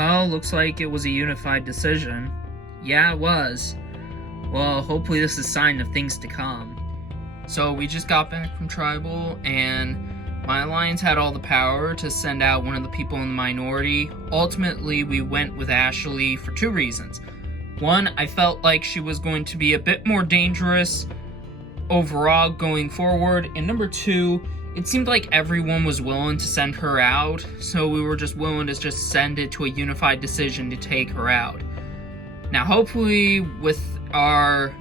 Well, looks like it was a unified decision. Yeah, it was. Well, hopefully this is a sign of things to come. So we just got back from Tribal, and my alliance had all the power to send out one of the people in the minority. Ultimately, we went with Ashley for two reasons. One, I felt like she was going to be a bit more dangerous overall going forward, and number two, it seemed like everyone was willing to send her out, so we were just willing to just send it to a unified decision to take her out. Now, hopefully, with our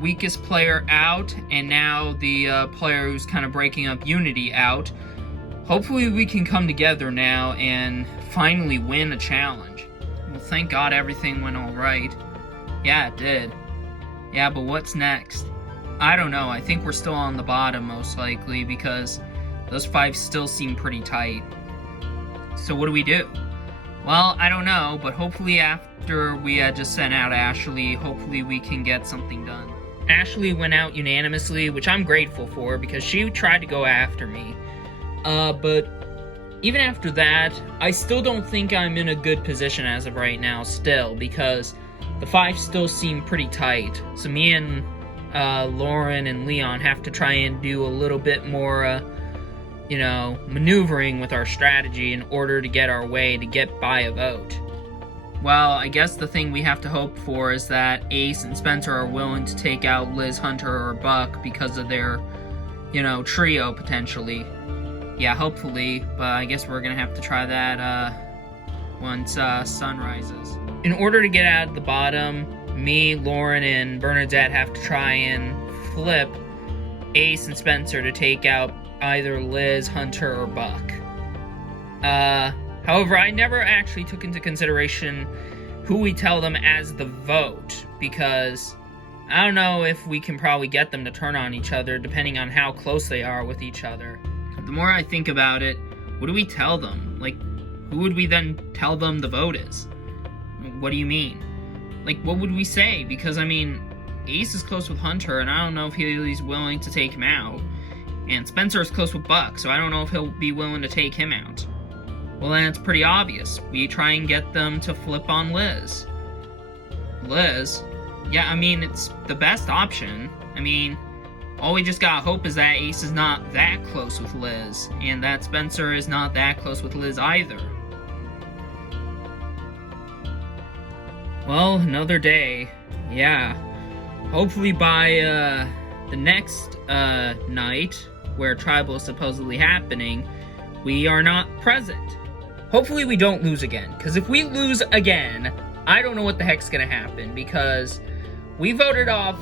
weakest player out, and now the player who's kind of breaking up Unity out, hopefully we can come together now and finally win a challenge. Well, thank God everything went alright. Yeah, it did. Yeah, but what's next? I don't know. I think we're still on the bottom, most likely, because those five still seem pretty tight. So what do we do? Well, I don't know, but hopefully after we just sent out Ashley, hopefully we can get something done. Ashley went out unanimously, which I'm grateful for, because she tried to go after me. But even after that, I still don't think I'm in a good position as of right now still, because the five still seem pretty tight. So me and Lauren and Leon have to try and do a little bit more, maneuvering with our strategy in order to get our way to get by a vote. Well, I guess the thing we have to hope for is that Ace and Spencer are willing to take out Liz, Hunter, or Buck because of their, trio, potentially. Yeah, hopefully, but I guess we're gonna have to try that, once, sun rises. In order to get out of the bottom, me, Lauren, and Bernadette have to try and flip Ace and Spencer to take out either Liz, Hunter, or Buck. However, I never actually took into consideration who we tell them as the vote, because I don't know if we can probably get them to turn on each other, depending on how close they are with each other. The more I think about it, what do we tell them? Like, who would we then tell them the vote is? What do you mean? Like, what would we say? Because, Ace is close with Hunter, and I don't know if he's willing to take him out. And Spencer is close with Buck, so I don't know if he'll be willing to take him out. Well, then it's pretty obvious. We try and get them to flip on Liz. Liz? Yeah, it's the best option. All we just gotta hope is that Ace is not that close with Liz, and that Spencer is not that close with Liz either. Well, another day. Yeah. Hopefully by, the next, night, where Tribal is supposedly happening, we are not present. Hopefully we don't lose again, because if we lose again, I don't know what the heck's gonna happen, because we voted off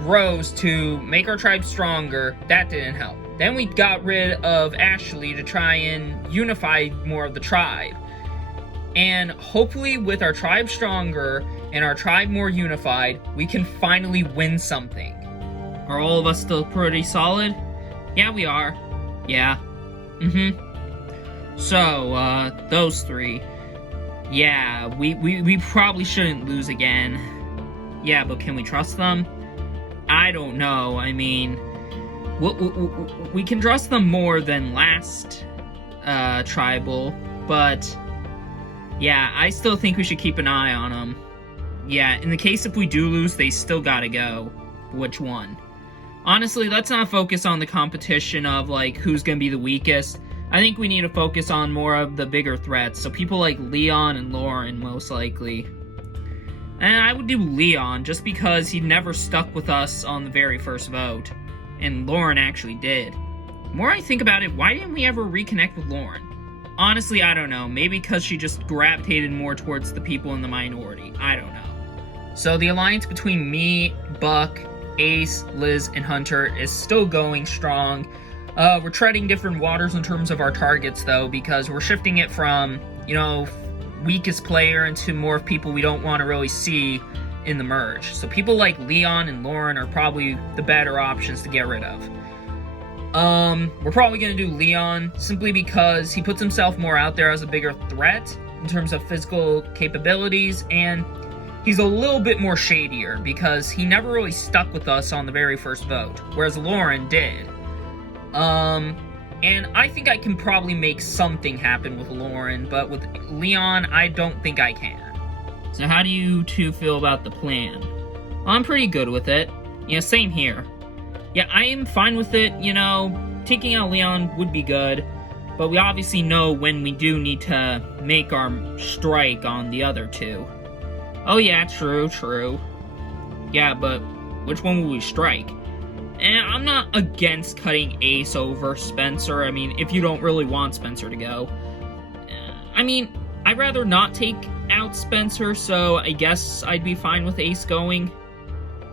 Rose to make our tribe stronger. That didn't help. Then we got rid of Ashley to try and unify more of the tribe. And hopefully with our tribe stronger and our tribe more unified, we can finally win something. Are all of us still pretty solid? Yeah, we are. Yeah. So, those three. Yeah, we probably shouldn't lose again. Yeah, but can we trust them? I don't know. We can trust them more than last, Tribal, but yeah, I still think we should keep an eye on them. Yeah, in the case if we do lose, they still gotta go. Which one? Honestly, let's not focus on the competition of, who's gonna be the weakest. I think we need to focus on more of the bigger threats, so people like Leon and Lauren, most likely. And I would do Leon, just because he never stuck with us on the very first vote. And Lauren actually did. The more I think about it, why didn't we ever reconnect with Lauren? Honestly, I don't know. Maybe because she just gravitated more towards the people in the minority. I don't know. So the alliance between me, Buck, Ace, Liz, and Hunter is still going strong. We're treading different waters in terms of our targets, though, because we're shifting it from, weakest player into more of people we don't want to really see in the merge. So people like Leon and Lauren are probably the better options to get rid of. We're probably going to do Leon, simply because he puts himself more out there as a bigger threat in terms of physical capabilities, and he's a little bit more shadier, because he never really stuck with us on the very first vote, whereas Lauren did. And I think I can probably make something happen with Lauren, but with Leon, I don't think I can. So how do you two feel about the plan? Well, I'm pretty good with it. Yeah, same here. Yeah, I am fine with it, you know, taking out Leon would be good, but we obviously know when we do need to make our strike on the other two. Oh yeah, true. Yeah, but which one will we strike? And I'm not against cutting Ace over Spencer. I mean, if you don't really want Spencer to go. I mean, I'd rather not take out Spencer, so I guess I'd be fine with Ace going.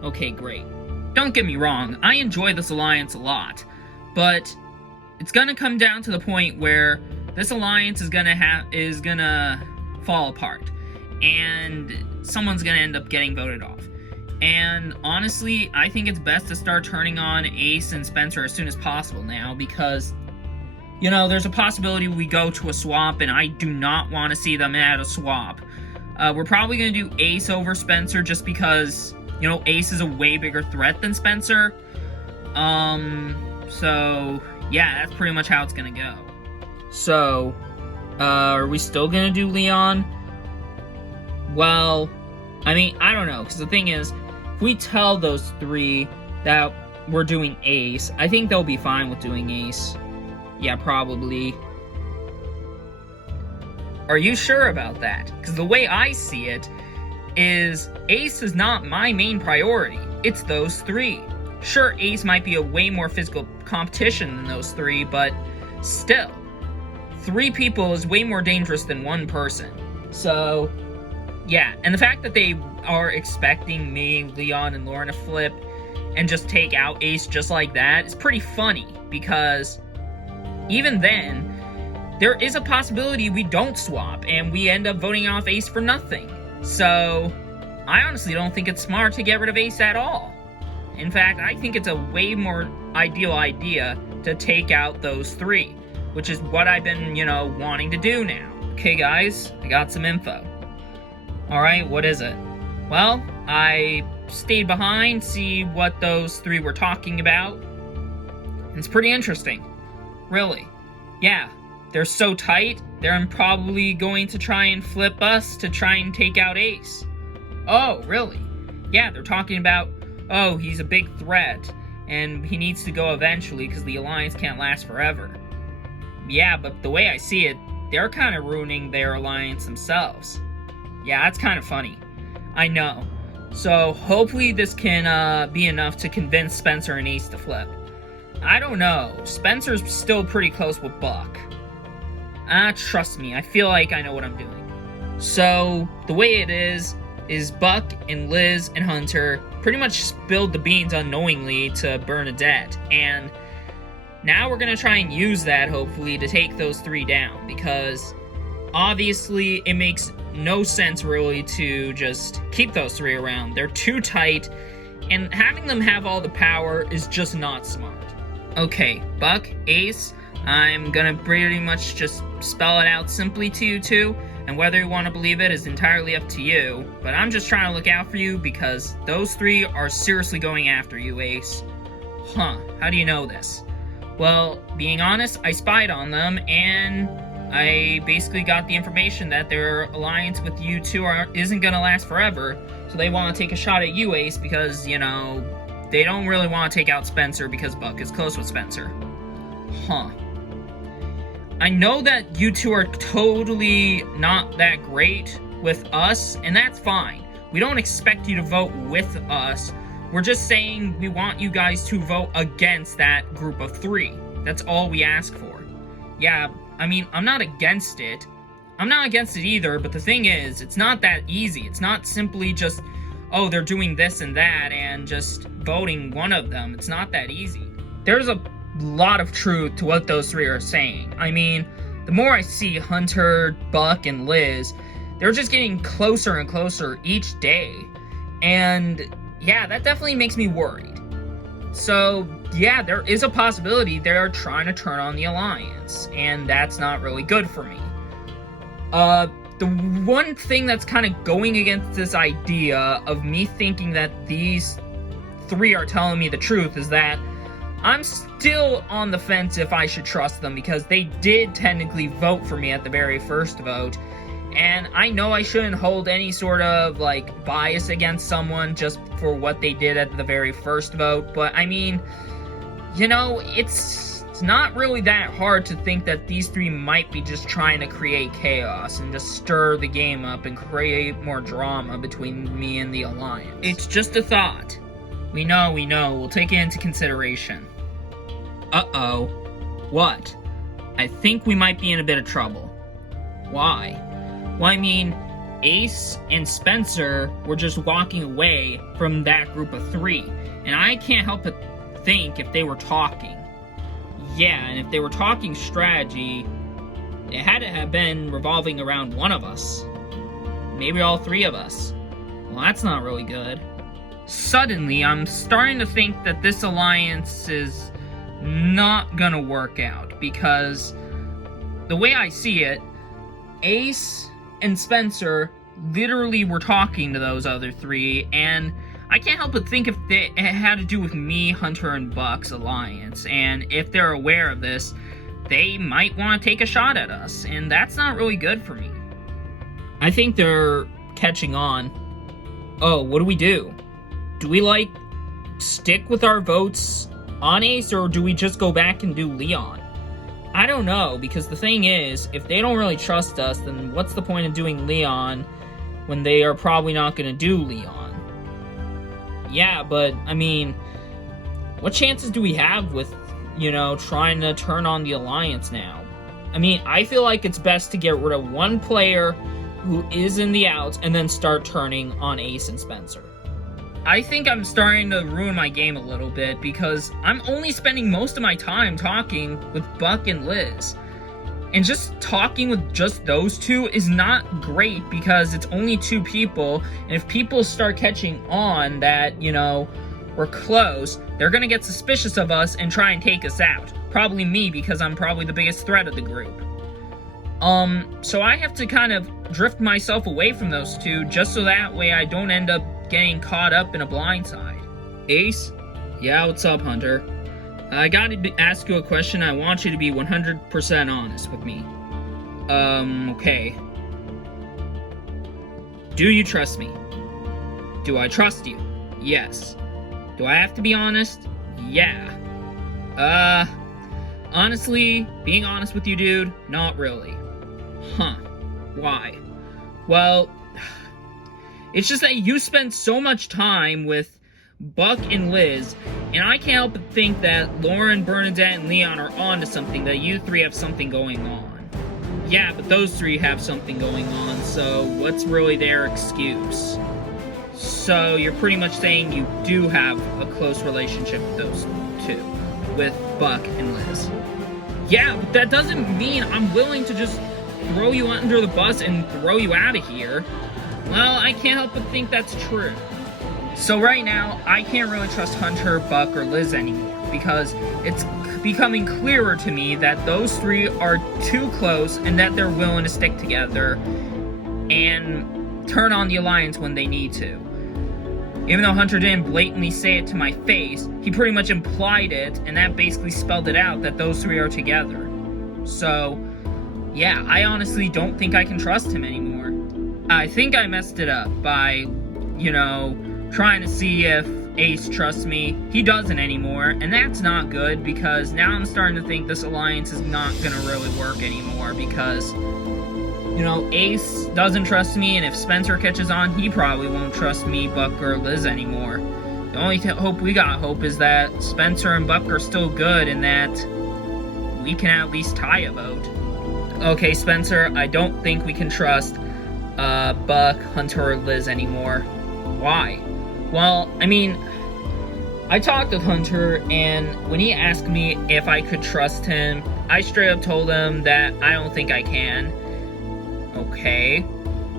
Okay, great. Don't get me wrong, I enjoy this alliance a lot, but it's gonna come down to the point where this alliance is gonna fall apart, and someone's gonna end up getting voted off. And honestly, I think it's best to start turning on Ace and Spencer as soon as possible now, because, you know, there's a possibility we go to a swap, and I do not want to see them at a swap. We're probably going to do Ace over Spencer just because, you know, Ace is a way bigger threat than Spencer. So, yeah, that's pretty much how it's going to go. So, are we still going to do Leon? Well, I mean, I don't know, because the thing is, if we tell those three that we're doing Ace, I think they'll be fine with doing Ace. Yeah, probably. Are you sure about that? Because the way I see it is Ace is not my main priority. It's those three. Sure, Ace might be a way more physical competition than those three, but still, 3 people is way more dangerous than 1 person. So, yeah, and the fact that they are expecting me, Leon, and Lauren to flip and just take out Ace just like that is pretty funny, because even then, there is a possibility we don't swap and we end up voting off Ace for nothing. So, I honestly don't think it's smart to get rid of Ace at all. In fact, I think it's a way more ideal idea to take out those 3, which is what I've been, you know, wanting to do now. Okay, guys, I got some info. Alright, what is it? Well, I stayed behind, see what those 3 were talking about. It's pretty interesting. Really. Yeah, they're so tight, they're probably going to try and flip us to try and take out Ace. Oh, really? Yeah, they're talking about, oh, he's a big threat, and he needs to go eventually because the alliance can't last forever. Yeah, but the way I see it, they're kind of ruining their alliance themselves. Yeah, that's kind of funny. I know. So, hopefully this can be enough to convince Spencer and Ace to flip. I don't know. Spencer's still pretty close with Buck. Trust me, I feel like I know what I'm doing. So, the way it is Buck and Liz and Hunter pretty much spilled the beans unknowingly to Bernadette, and now we're gonna try and use that, hopefully, to take those 3 down, because obviously it makes no sense really to just keep those 3 around. They're too tight, and having them have all the power is just not smart. Okay, Buck, Ace, I'm gonna pretty much just spell it out simply to you two, and whether you want to believe it is entirely up to you, but I'm just trying to look out for you because those 3 are seriously going after you, Ace. Huh, how do you know this? Well, being honest, I spied on them, and I basically got the information that their alliance with you two isn't gonna last forever, so they want to take a shot at you, Ace, because, you know, they don't really want to take out Spencer because Buck is close with Spencer. Huh. I know that you two are totally not that great with us, and that's fine. We don't expect you to vote with us. We're just saying we want you guys to vote against that group of 3. That's all we ask for. Yeah, I mean, I'm not against it. I'm not against it either, but the thing is, it's not that easy. It's not simply just, oh, they're doing this and that, and just voting one of them. It's not that easy. There's a lot of truth to what those 3 are saying. I mean, the more I see Hunter, Buck, and Liz, they're just getting closer and closer each day. And yeah, that definitely makes me worried. So yeah, there is a possibility they're trying to turn on the alliance, and that's not really good for me. The one thing that's kind of going against this idea of me thinking that these 3 are telling me the truth is that I'm still on the fence if I should trust them, because they did technically vote for me at the very first vote. And I know I shouldn't hold any sort of, like, bias against someone just for what they did at the very first vote. But, I mean, you know, it's not really that hard to think that these three might be just trying to create chaos and just stir the game up and create more drama between me and the Alliance. It's just a thought. We know. We'll take it into consideration. Uh-oh. What? I think we might be in a bit of trouble. Why? Well, I mean, Ace and Spencer were just walking away from that group of three, and I can't help but think if they were talking. Yeah, and if they were talking strategy, it had to have been revolving around one of us. Maybe all three of us. Well, that's not really good. Suddenly, I'm starting to think that this alliance is not gonna work out, because the way I see it, Ace and Spencer literally were talking to those other three, and I can't help but think if it had to do with me, Hunter, and Buck's alliance, and if they're aware of this, they might want to take a shot at us, and that's not really good for me. I think they're catching on. Oh, what do we do? Do we, like, stick with our votes on Ace, or do we just go back and do Leon? I don't know, because the thing is, if they don't really trust us, then what's the point of doing Leon when they are probably not going to do Leon? Yeah, but, I mean, what chances do we have with, you know, trying to turn on the Alliance now? I mean, I feel like it's best to get rid of one player who is in the outs and then start turning on Ace and Spencer. I think I'm starting to ruin my game a little bit, because I'm only spending most of my time talking with Buck and Liz. And just talking with just those two is not great, because it's only two people, and if people start catching on that, you know, we're close, they're gonna get suspicious of us and try and take us out. Probably me, because I'm probably the biggest threat of the group. So I have to kind of drift myself away from those two, just so that way I don't end up getting caught up in a blindside. Ace? Yeah, what's up, Hunter? I gotta ask you a question. I want you to be 100% honest with me. Okay. Do you trust me? Do I trust you? Yes. Do I have to be honest? Yeah. Honestly, being honest with you, dude, not really. Huh. Why? Well, it's just that you spend so much time with Buck and Liz, and I can't help but think that Lauren, Bernadette, and Leon are onto something, that you three have something going on. Yeah, but those three have something going on, so what's really their excuse? So you're pretty much saying you do have a close relationship with those two, with Buck and Liz. Yeah, but that doesn't mean I'm willing to just throw you under the bus and throw you out of here. Well, I can't help but think that's true. So right now, I can't really trust Hunter, Buck, or Liz anymore, because it's becoming clearer to me that those three are too close and that they're willing to stick together and turn on the Alliance when they need to. Even though Hunter didn't blatantly say it to my face, he pretty much implied it, and that basically spelled it out that those three are together. So, yeah, I honestly don't think I can trust him anymore. I think I messed it up by, you know, trying to see if Ace trusts me. He doesn't anymore, and that's not good, because now I'm starting to think this alliance is not gonna really work anymore, because, you know, Ace doesn't trust me, and if Spencer catches on, he probably won't trust me, Buck, or Liz anymore. The only hope we got is that Spencer and Buck are still good, and that we can at least tie a vote. Okay, Spencer, I don't think we can trust Buck, Hunter, or Liz anymore. Why? Well, I mean, I talked with Hunter, and when he asked me if I could trust him, I straight up told him that I don't think I can. Okay.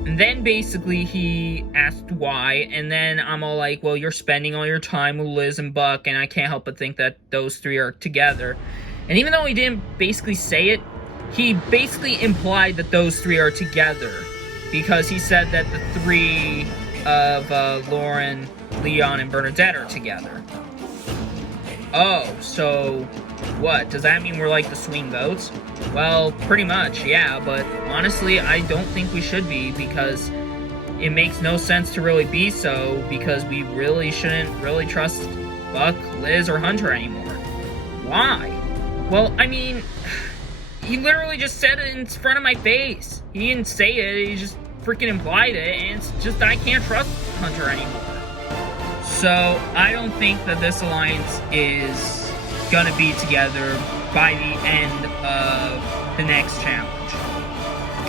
And then basically he asked why, and then I'm all like, well, you're spending all your time with Liz and Buck, and I can't help but think that those three are together. And even though he didn't basically say it, he basically implied that those three are together, because he said that the three of Lauren, Leon, and Bernadette are together. Oh, so what? Does that mean we're like the swing votes? Well, pretty much, yeah, but honestly, I don't think we should be, because it makes no sense to really be so, because we really shouldn't really trust Buck, Liz, or Hunter anymore. Why? Well, I mean, he literally just said it in front of my face. He didn't say it, he just freaking implied it, and it's just I can't trust Hunter anymore. So, I don't think that this alliance is gonna be together by the end of the next challenge.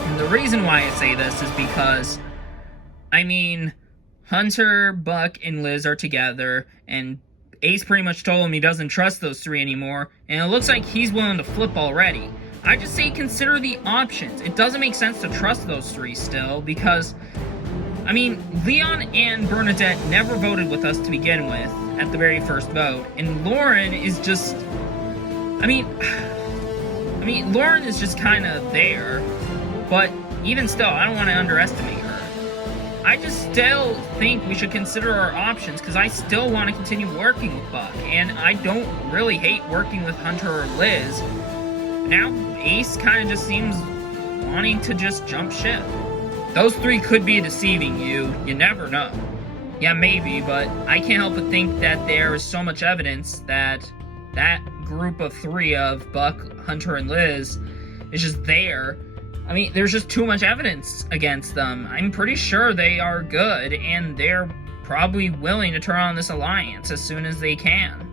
And the reason why I say this is because, I mean, Hunter, Buck, and Liz are together, and Ace pretty much told him he doesn't trust those three anymore, and it looks like he's willing to flip already. I just say consider the options. It doesn't make sense to trust those three still, because, I mean, Leon and Bernadette never voted with us to begin with at the very first vote, and Lauren is just, I mean, Lauren is just kind of there, but even still, I don't want to underestimate her. I just still think we should consider our options, because I still want to continue working with Buck, and I don't really hate working with Hunter or Liz. Now, Ace kind of just seems wanting to just jump ship. Those three could be deceiving you. You never know. Yeah, maybe, but I can't help but think that there is so much evidence that that group of three of Buck, Hunter, and Liz is just there. I mean, there's just too much evidence against them. I'm pretty sure they are good, and they're probably willing to turn on this alliance as soon as they can.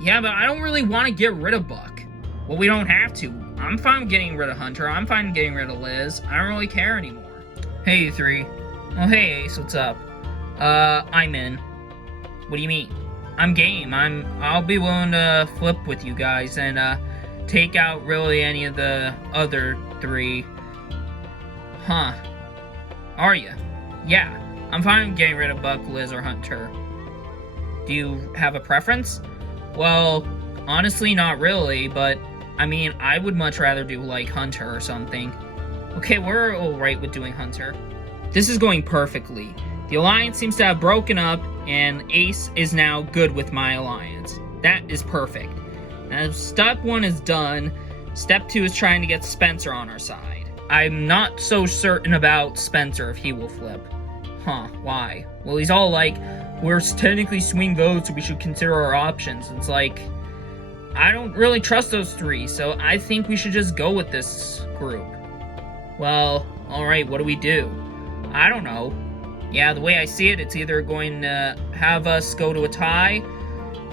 Yeah, but I don't really want to get rid of Buck. Well, we don't have to. I'm fine getting rid of Hunter. I'm fine getting rid of Liz. I don't really care anymore. Hey, you three. Oh, hey, Ace, what's up? I'm in. What do you mean? I'm game. I'll be willing to flip with you guys and, take out really any of the other three. Huh. Are you? Yeah. I'm fine getting rid of Buck, Liz, or Hunter. Do you have a preference? Well, honestly, not really, but I mean, I would much rather do, like, Hunter or something. Okay, we're alright with doing Hunter. This is going perfectly. The alliance seems to have broken up, and Ace is now good with my alliance. That is perfect. Now, step 1 is done. Step 2 is trying to get Spencer on our side. I'm not so certain about Spencer if he will flip. Huh, why? Well, he's all like, we're technically swing votes, so we should consider our options. It's like, I don't really trust those three, so I think we should just go with this group. Well, alright, what do we do? I don't know. Yeah, the way I see it, it's either going to have us go to a tie,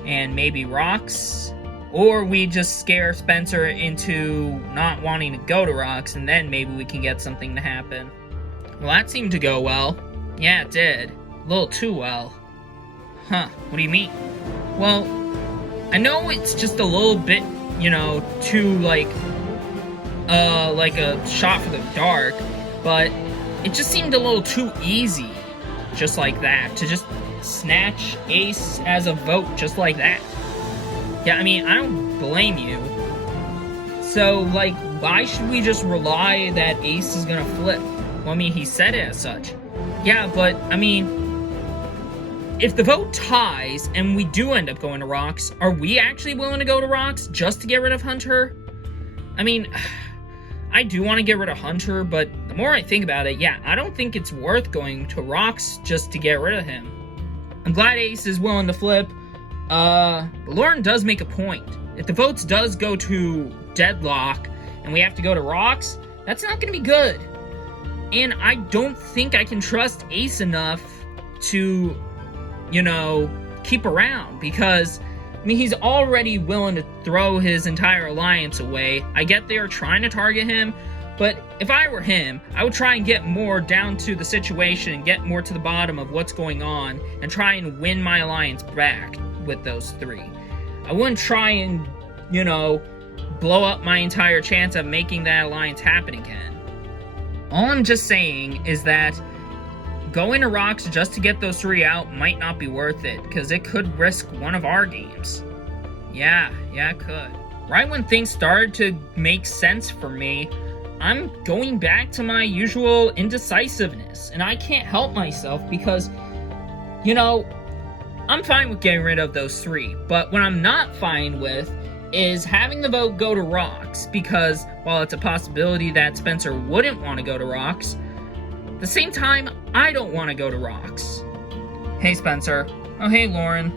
and maybe rocks, or we just scare Spencer into not wanting to go to rocks, and then maybe we can get something to happen. Well, that seemed to go well. Yeah, it did. A little too well. Huh, what do you mean? Well, I know it's just a little bit, you know, too, like a shot for the dark, but it just seemed a little too easy, just like that, to just snatch Ace as a vote just like that. Yeah, I mean, I don't blame you. So, like, why should we just rely that Ace is gonna flip? Well, I mean, he said it as such. Yeah, but, I mean, if the vote ties and we do end up going to rocks, are we actually willing to go to rocks just to get rid of Hunter? I mean, I do want to get rid of Hunter, but the more I think about it, yeah, I don't think it's worth going to rocks just to get rid of him. I'm glad Ace is willing to flip, but Lauren does make a point. If the votes does go to deadlock and we have to go to rocks, that's not going to be good. And I don't think I can trust Ace enough to, you know, keep around, because, I mean, he's already willing to throw his entire alliance away. I get they are trying to target him, but if I were him, I would try and get more down to the situation and get more to the bottom of what's going on and try and win my alliance back with those three. I wouldn't try and, you know, blow up my entire chance of making that alliance happen again. All I'm just saying is that going to rocks just to get those three out might not be worth it, because it could risk one of our games. Yeah, it could. Right when things started to make sense for me, I'm going back to my usual indecisiveness, and I can't help myself because, you know, I'm fine with getting rid of those 3, but what I'm not fine with is having the vote go to Rocks, because while it's a possibility that Spencer wouldn't want to go to Rocks, at the same time, I don't want to go to Rocks. Hey, Spencer. Oh, hey, Lauren.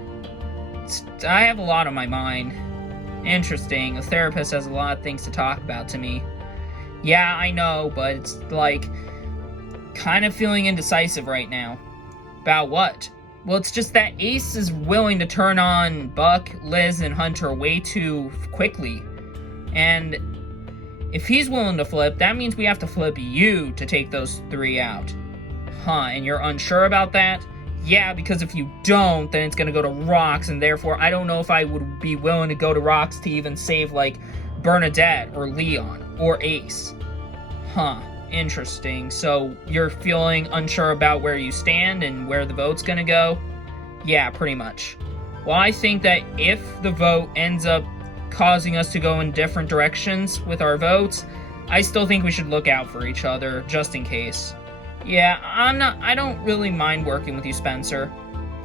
I have a lot on my mind. Interesting. A therapist has a lot of things to talk about to me. Yeah, I know, but it's like kind of feeling indecisive right now. About what? Well, it's just that Ace is willing to turn on Buck, Liz, and Hunter way too quickly. And if he's willing to flip, that means we have to flip you to take those 3 out. Huh, and you're unsure about that? Yeah, because if you don't, then it's gonna go to Rocks, and therefore I don't know if I would be willing to go to Rocks to even save, like, Bernadette, or Leon, or Ace. Huh, interesting. So, you're feeling unsure about where you stand and where the vote's gonna go? Yeah, pretty much. Well, I think that if the vote ends up causing us to go in different directions with our votes, I still think we should look out for each other, just in case. Yeah, I don't really mind working with you, Spencer.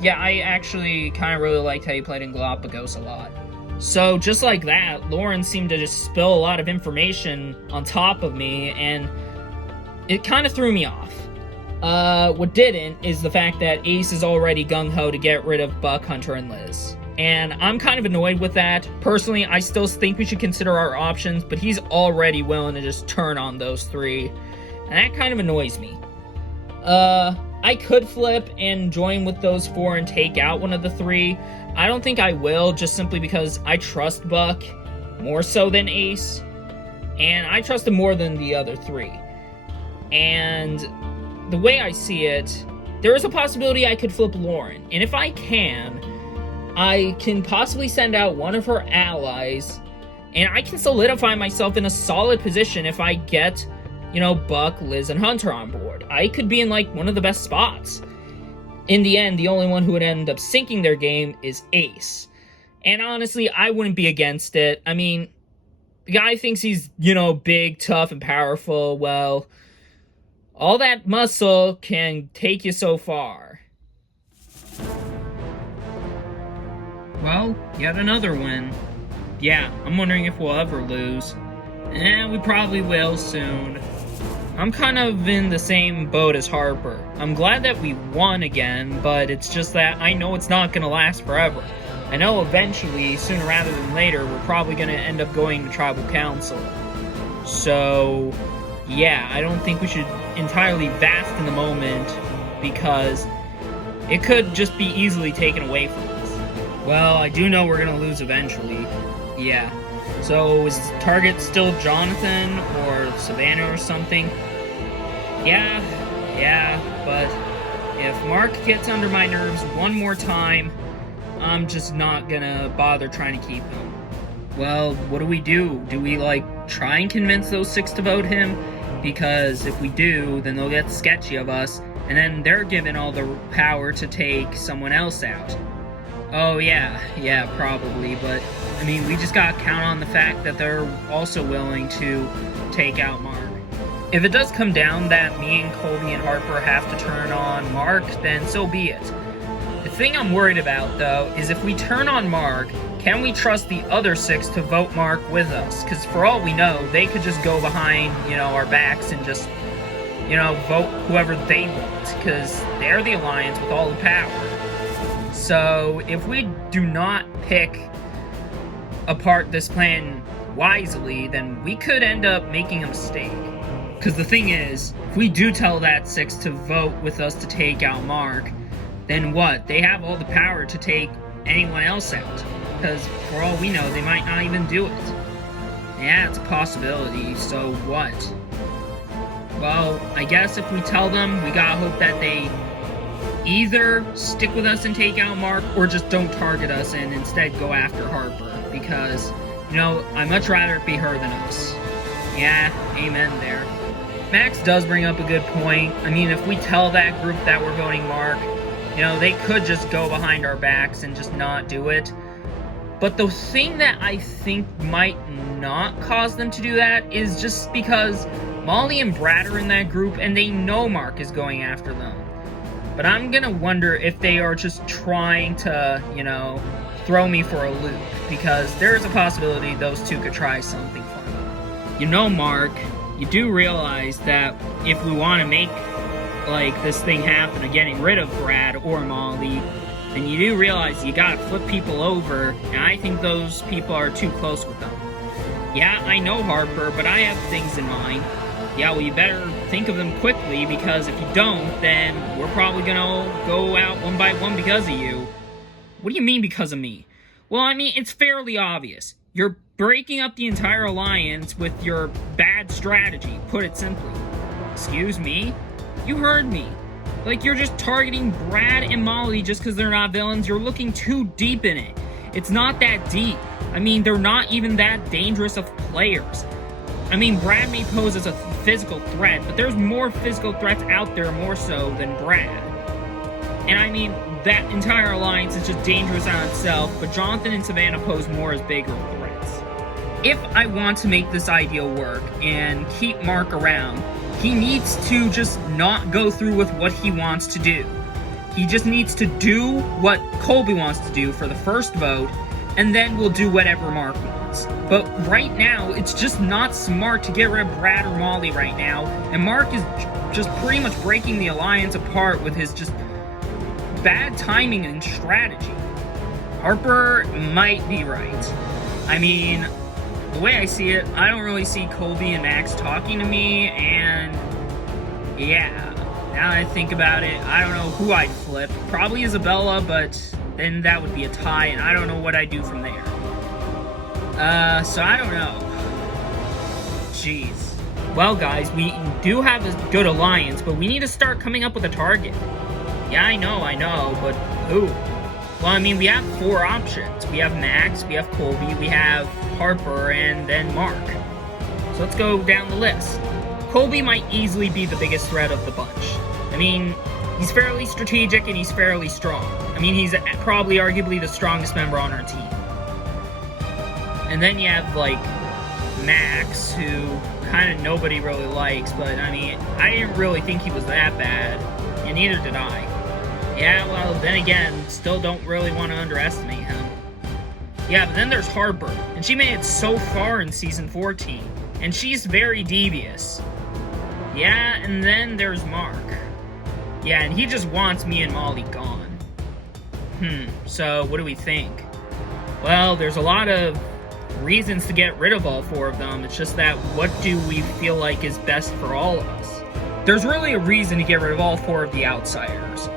Yeah, I actually kind of really liked how you played in Galapagos a lot. So, just like that, Lauren seemed to just spill a lot of information on top of me, and it kind of threw me off. What didn't is the fact that Ace is already gung-ho to get rid of Buck, Hunter, and Liz. And I'm kind of annoyed with that. Personally, I still think we should consider our options, but he's already willing to just turn on those 3. And that kind of annoys me. I could flip and join with those 4 and take out one of the 3. I don't think I will, just simply because I trust Buck more so than Ace. And I trust him more than the other 3. And the way I see it, there is a possibility I could flip Lauren. And if I can possibly send out one of her allies, and I can solidify myself in a solid position if I get, Buck, Liz, and Hunter on board. I could be in, one of the best spots. In the end, the only one who would end up sinking their game is Ace. And honestly, I wouldn't be against it. I mean, the guy thinks he's, big, tough, and powerful. Well, all that muscle can take you so far. Well, yet another win. Yeah, I'm wondering if we'll ever lose. We probably will soon. I'm kind of in the same boat as Harper. I'm glad that we won again, but it's just that I know it's not going to last forever. I know eventually, sooner rather than later, we're probably going to end up going to Tribal Council. So, yeah, I don't think we should entirely bask in the moment, because it could just be easily taken away from us. Well, I do know we're going to lose eventually. Yeah. So, is the target still Jonathan or Savannah or something? Yeah, but if Mark gets under my nerves one more time, I'm just not gonna bother trying to keep him. Well, what do we do? Do we, try and convince those 6 to vote him? Because if we do, then they'll get sketchy of us, and then they're given all the power to take someone else out. Oh, yeah, probably, but, we just gotta count on the fact that they're also willing to take out Mark. If it does come down that me and Colby and Harper have to turn on Mark, then so be it. The thing I'm worried about, though, is if we turn on Mark, can we trust the other 6 to vote Mark with us? Because for all we know, they could just go behind, our backs and just, vote whoever they want, because they're the alliance with all the power. So, if we do not pick apart this plan wisely, then we could end up making a mistake. Because the thing is, if we do tell that 6 to vote with us to take out Mark, then what? They have all the power to take anyone else out. Because for all we know, they might not even do it. Yeah, it's a possibility, so what? Well, I guess if we tell them, we gotta hope that they either stick with us and take out Mark, or just don't target us and instead go after Harper. Because, I'd much rather it be her than us. Yeah, amen there. Max does bring up a good point. If we tell that group that we're voting Mark, they could just go behind our backs and just not do it. But the thing that I think might not cause them to do that is just because Molly and Brad are in that group and they know Mark is going after them. But I'm gonna wonder if they are just trying to, throw me for a loop, because there is a possibility those two could try something funny. Mark, you do realize that if we want to make, this thing happen of getting rid of Brad or Molly, then you do realize you gotta flip people over, and I think those people are too close with them. Yeah, I know, Harper, but I have things in mind. Yeah, well, you better think of them quickly, because if you don't, then we're probably gonna go out one by one because of you. What do you mean, because of me? Well, I mean, it's fairly obvious. You're breaking up the entire alliance with your bad strategy, put it simply. Excuse me? You heard me. You're just targeting Brad and Molly just because they're not villains. You're looking too deep in it. It's not that deep. I mean, they're not even that dangerous of players. I mean, Brad may pose as a physical threat, but there's more physical threats out there more so than Brad. And I mean, that entire alliance is just dangerous on itself, but Jonathan and Savannah pose more as bigger threats. If I want to make this idea work and keep Mark around, he needs to just not go through with what he wants to do. He just needs to do what Colby wants to do for the first vote, and then we'll do whatever Mark wants. But right now, it's just not smart to get rid of Brad or Molly right now, and Mark is just pretty much breaking the alliance apart with his just bad timing and strategy. Harper might be right. I mean, the way I see it, I don't really see Colby and Max talking to me, and yeah, now that I think about it, I don't know who I'd flip. Probably Isabella, but then that would be a tie, and I don't know what I'd do from there. So I don't know. Jeez. Well, guys, we do have a good alliance, but we need to start coming up with a target. Yeah, I know, but who? Well, I mean, we have 4 options. We have Max, we have Colby, we have Harper, and then Mark. So let's go down the list. Colby might easily be the biggest threat of the bunch. I mean, he's fairly strategic and he's fairly strong. I mean, he's probably arguably the strongest member on our team. And then you have, Max, who kind of nobody really likes, but I mean, I didn't really think he was that bad, and neither did I. Yeah, well, then again, still don't really want to underestimate him. Yeah, but then there's Harper, and she made it so far in Season 14, and she's very devious. Yeah, and then there's Mark. Yeah, and he just wants me and Molly gone. So what do we think? Well, there's a lot of reasons to get rid of all 4 of them. It's just that, what do we feel like is best for all of us? There's really a reason to get rid of all 4 of the outsiders.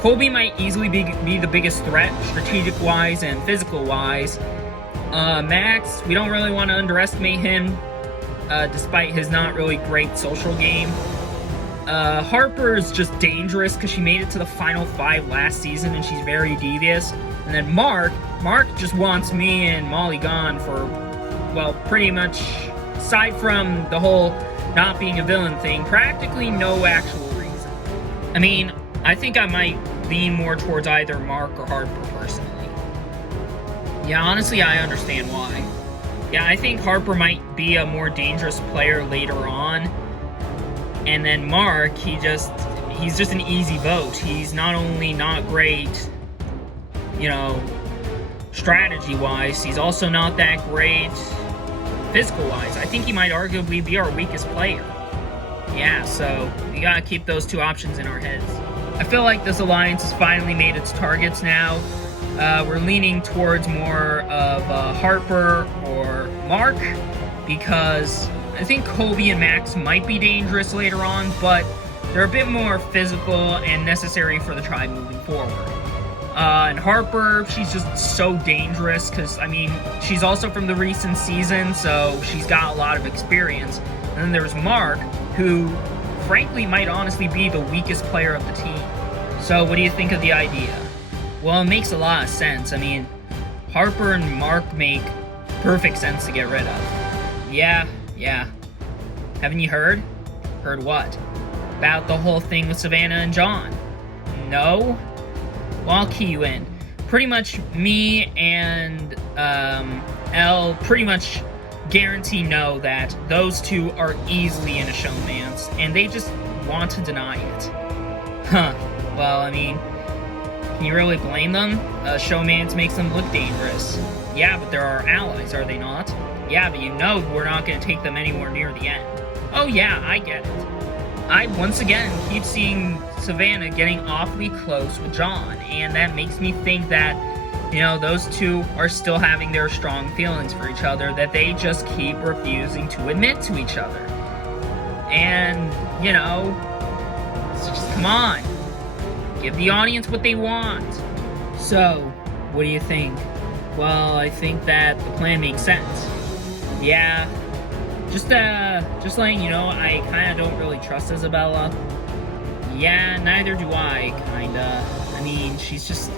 Colby might easily be the biggest threat, strategic-wise and physical-wise. Max, we don't really want to underestimate him, despite his not really great social game. Harper is just dangerous because she made it to the final 5 last season and she's very devious. And then Mark just wants me and Molly gone for, well, pretty much, aside from the whole not being a villain thing, practically no actual reason. I mean, I think I might lean more towards either Mark or Harper personally. Yeah, honestly, I understand why. Yeah, I think Harper might be a more dangerous player later on. And then Mark, he's just an easy vote. He's not only not great, strategy-wise, he's also not that great physical-wise. I think he might arguably be our weakest player. Yeah, so we gotta keep those 2 options in our heads. I feel like this alliance has finally made its targets now. We're leaning towards more of Harper or Mark, because I think Colby and Max might be dangerous later on, but they're a bit more physical and necessary for the tribe moving forward. And Harper, she's just so dangerous because, I mean, she's also from the recent season, so she's got a lot of experience. And then there's Mark, who, frankly, might honestly be the weakest player of the team. So what do you think of the idea? Well, it makes a lot of sense. I mean, Harper and Mark make perfect sense to get rid of. Yeah. Haven't you heard? Heard what? About the whole thing with Savannah and John? No? Well, I'll key you in. Pretty much me and Elle pretty much guarantee know that those 2 are easily in a showmance, and they just want to deny it. Well, well, I mean, can you really blame them? Showmance makes them look dangerous. Yeah, but they're our allies, are they not? Yeah, but you know we're not going to take them anywhere near the end. Oh yeah, I get it. I, once again, keep seeing Savannah getting awfully close with John, and that makes me think that, you know, those two are still having their strong feelings for each other that they just keep refusing to admit to each other. And, you know, it's just, come on. Give the audience what they want. So, what do you think? Well, I think that the plan makes sense. Yeah, just letting you know, I kind of don't really trust Isabella. Yeah, neither do I, kinda. I mean, she's just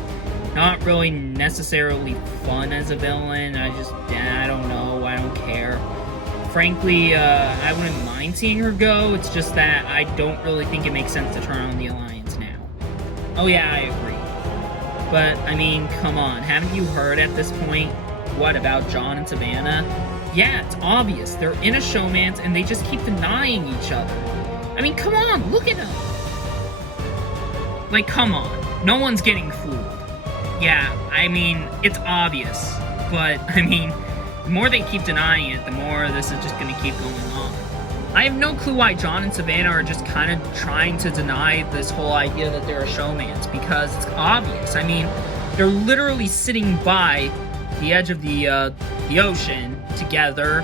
not really necessarily fun as a villain. I don't know, I don't care. Frankly, I wouldn't mind seeing her go. It's just that I don't really think it makes sense to turn on the Alliance now. Oh yeah, I agree. But, I mean, come on, haven't you heard at this point? What, about John and Savannah? Yeah, it's obvious. They're in a showmance and they just keep denying each other. I mean, come on, look at them. Like, come on. No one's getting fooled. Yeah, I mean, it's obvious. But, I mean, the more they keep denying it, the more this is just gonna keep going on. I have no clue why John and Savannah are just kind of trying to deny this whole idea that they're a showmance, because it's obvious. I mean, they're literally sitting by the edge of the ocean together,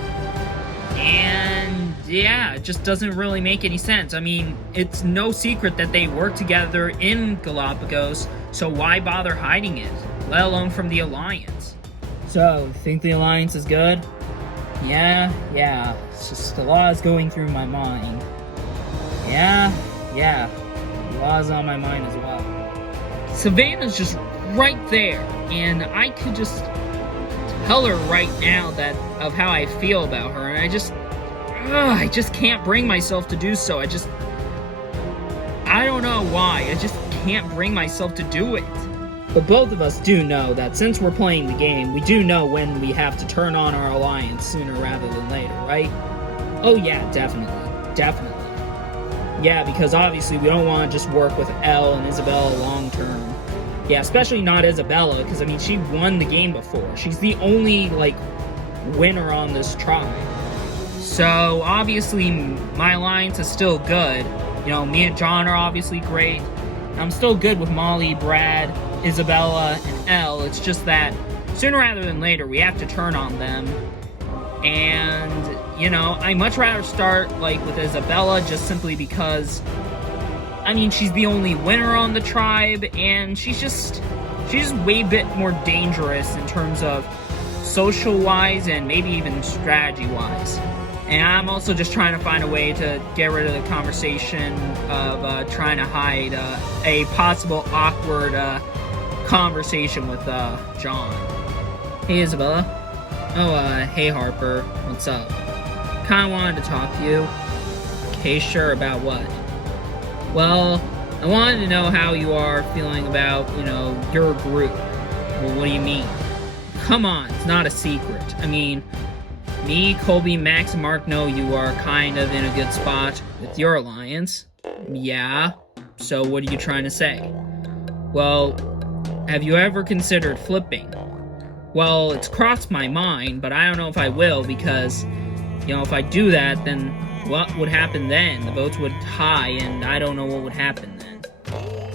and yeah, it just doesn't really make any sense. I mean, it's no secret that they work together in Galapagos, so why bother hiding it, let alone from the Alliance? So, think the Alliance is good? Yeah, it's just a lot is going through my mind. Yeah, a lot is on my mind as well. Savannah's just right there, and I could just tell her right now that of how I feel about her, and I just can't bring myself to do so. I don't know why, I just can't bring myself to do it. But both of us do know that since we're playing the game, we do know when we have to turn on our Alliance sooner rather than later, right? Oh yeah, definitely. Yeah, because obviously we don't want to just work with Elle and Isabella long term. Yeah, especially not Isabella, because I mean, she won the game before. She's the only, like, winner on this tribe. So, obviously, my Alliance is still good. You know, me and John are obviously great. I'm still good with Molly, Brad, Isabella, and Elle. It's just that sooner rather than later, we have to turn on them. And, you know, I much rather start, like, with Isabella just simply because, I mean, she's the only winner on the tribe, and she's just way bit more dangerous in terms of social-wise and maybe even strategy-wise. And I'm also just trying to find a way to get rid of the conversation of trying to hide a possible awkward conversation with John. Hey, Isabella. Oh, hey, Harper. What's up? Kinda wanted to talk to you. Okay, sure, about what? Well, I wanted to know how you are feeling about, you know, your group. Well, what do you mean? Come on, it's not a secret. I mean, me, Colby, Max, and Mark know you are kind of in a good spot with your Alliance. Yeah, so what are you trying to say? Well, have you ever considered flipping? Well, it's crossed my mind, but I don't know if I will, because, you know, if I do that, then what would happen then? The votes would tie, and I don't know what would happen then.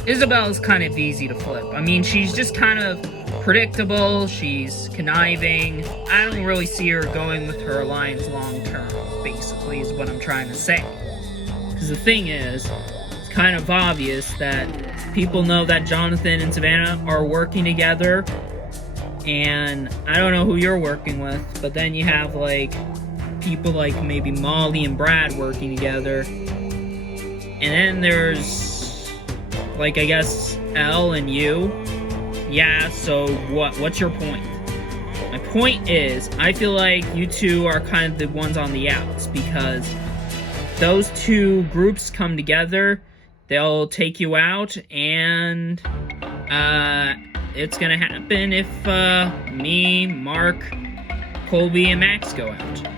Isabella's kind of easy to flip. I mean, she's just kind of predictable, she's conniving. I don't really see her going with her Alliance long term, basically, is what I'm trying to say. Because the thing is, it's kind of obvious that people know that Jonathan and Savannah are working together, and I don't know who you're working with, but then you have, like, people like maybe Molly and Brad working together, and then there's, like, I guess, Elle and you. Yeah, so what's your point? My point is, I feel like you two are kind of the ones on the outs, because those two groups come together, they'll take you out, and it's gonna happen if me, Mark, Colby, and Max go out.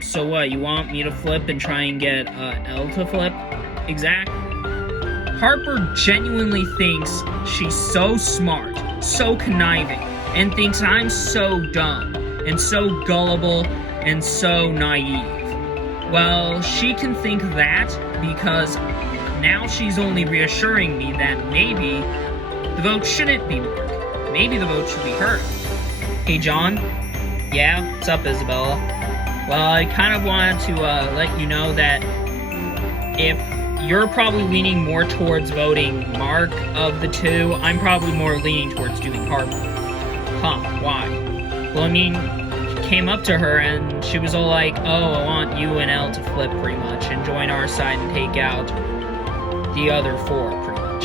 So what, you want me to flip and try and get Elle to flip? Exactly. Harper genuinely thinks she's so smart, so conniving, and thinks I'm so dumb, and so gullible, and so naive. Well, she can think that because now she's only reassuring me that maybe the vote shouldn't be Mark. Maybe the vote should be her. Hey, John? Yeah? What's up, Isabella? Well, I kind of wanted to let you know that if you're probably leaning more towards voting Mark of the two, I'm probably more leaning towards doing Harper. Huh, why? Well, I mean, came up to her and she was all like, oh, I want you and Elle to flip pretty much and join our side and take out the other four pretty much.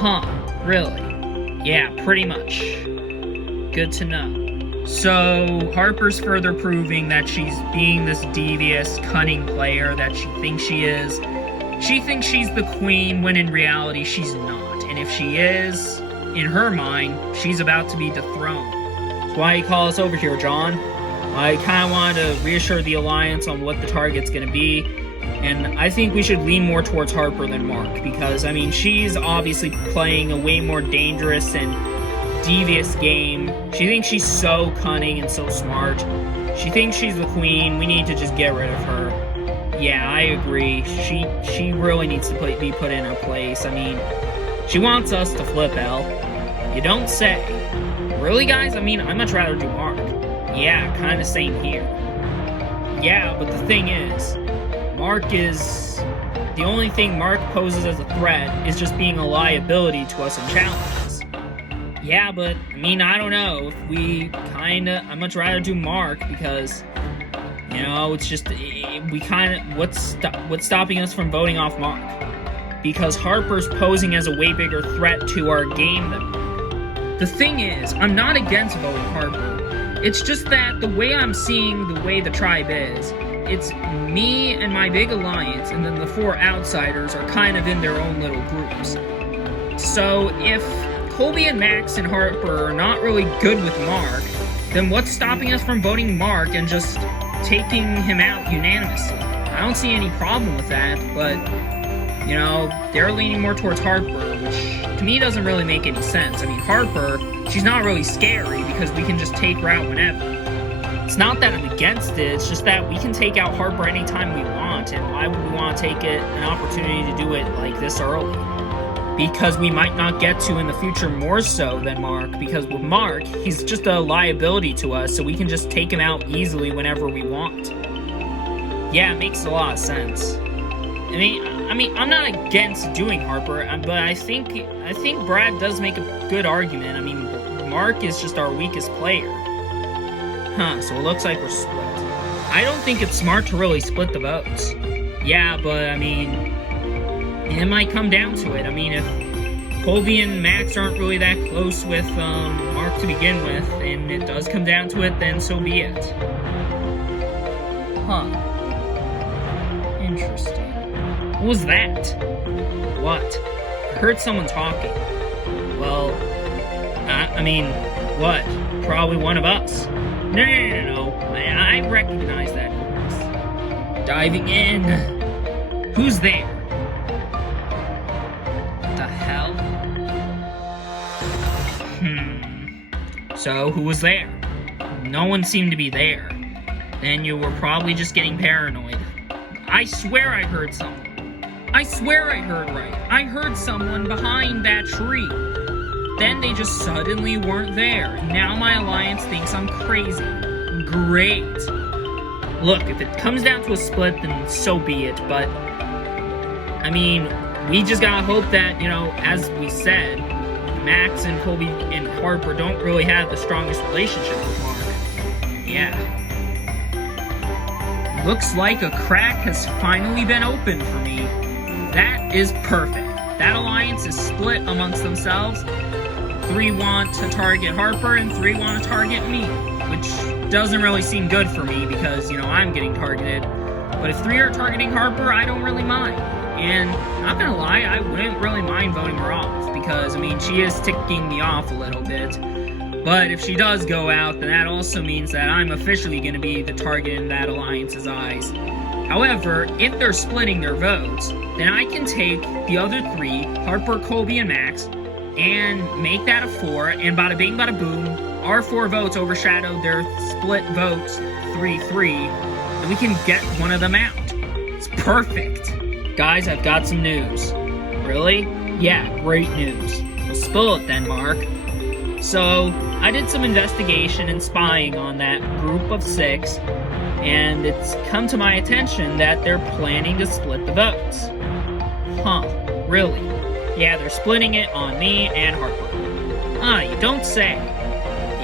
Huh, really? Yeah, pretty much. Good to know. So Harper's further proving that she's being this devious, cunning player that she thinks she is. She thinks she's the queen when in reality she's not. And if she is, in her mind, she's about to be dethroned. That's why you call us over here, John. I kind of wanted to reassure the Alliance on what the target's going to be, and I think we should lean more towards Harper than Mark, because, I mean, she's obviously playing a way more dangerous and devious game. She thinks she's so cunning and so smart. She thinks she's the queen. We need to just get rid of her. Yeah, I agree. She really needs to be put in her place. I mean, she wants us to flip Elle. You don't say. Really, guys? I mean, I'd much rather do Mark. Yeah, kind of same here. Yeah, but the thing is, the only thing Mark poses as a threat is just being a liability to us in challenges. Yeah, but, I mean, I don't know. If I'd much rather do Mark because, you know, it's just, what's stopping us from voting off Mark? Because Harper's posing as a way bigger threat to our game than Mark. The thing is, I'm not against voting Harper. It's just that the way I'm seeing the way the tribe is, it's me and my big alliance, and then the four outsiders are kind of in their own little groups. So if Colby and Max and Harper are not really good with Mark, then what's stopping us from voting Mark and just taking him out unanimously? I don't see any problem with that, but, you know, they're leaning more towards Harper, which to me doesn't really make any sense. I mean, Harper, she's not really scary because we can just take her out whenever. It's not that I'm against it, it's just that we can take out Harper anytime we want, and why would we want to take an opportunity to do it like this early? Because we might not get to in the future more so than Mark, because with Mark, he's just a liability to us, so we can just take him out easily whenever we want. Yeah, it makes a lot of sense. I mean, I'm not against doing Harper, but I think Brad does make a good argument. I mean, Mark is just our weakest player. Huh, so it looks like we're split. I don't think it's smart to really split the votes. Yeah, but, I mean, it might come down to it. I mean, if Colby and Max aren't really that close with Mark to begin with, and it does come down to it, then so be it. Huh. Interesting. What was that? What? I heard someone talking. Well, I mean, what? Probably one of us. No. I recognize that voice. Diving in. Who's there? What the hell? So, who was there? No one seemed to be there. Then you were probably just getting paranoid. I swear I heard someone. I swear I heard right. I heard someone behind that tree. Then they just suddenly weren't there. Now my alliance thinks I'm crazy. Great. Look, if it comes down to a split, then so be it. But, I mean, we just gotta hope that, you know, as we said, Max and Colby and Harper don't really have the strongest relationship with Mark. Yeah. Looks like a crack has finally been opened for me. That is perfect. That alliance is split amongst themselves. 3 want to target Harper and 3 want to target me, which doesn't really seem good for me because, you know, I'm getting targeted. But if 3 are targeting Harper, I don't really mind. And not gonna lie, I wouldn't really mind voting her off because, I mean, she is ticking me off a little bit. But if she does go out, then that also means that I'm officially going to be the target in that alliance's eyes. However, if they're splitting their votes, then I can take the other 3, Harper, Colby, and Max, and make that a 4, and bada bing, bada boom, our 4 votes overshadow their split votes 3-3, and we can get one of them out. It's perfect. Guys, I've got some news. Really? Yeah, great news. Well, spill it then, Mark. So, I did some investigation and spying on that group of 6, and it's come to my attention that they're planning to split the votes. Huh, really? Yeah, they're splitting it on me and Harper. Ah, you don't say.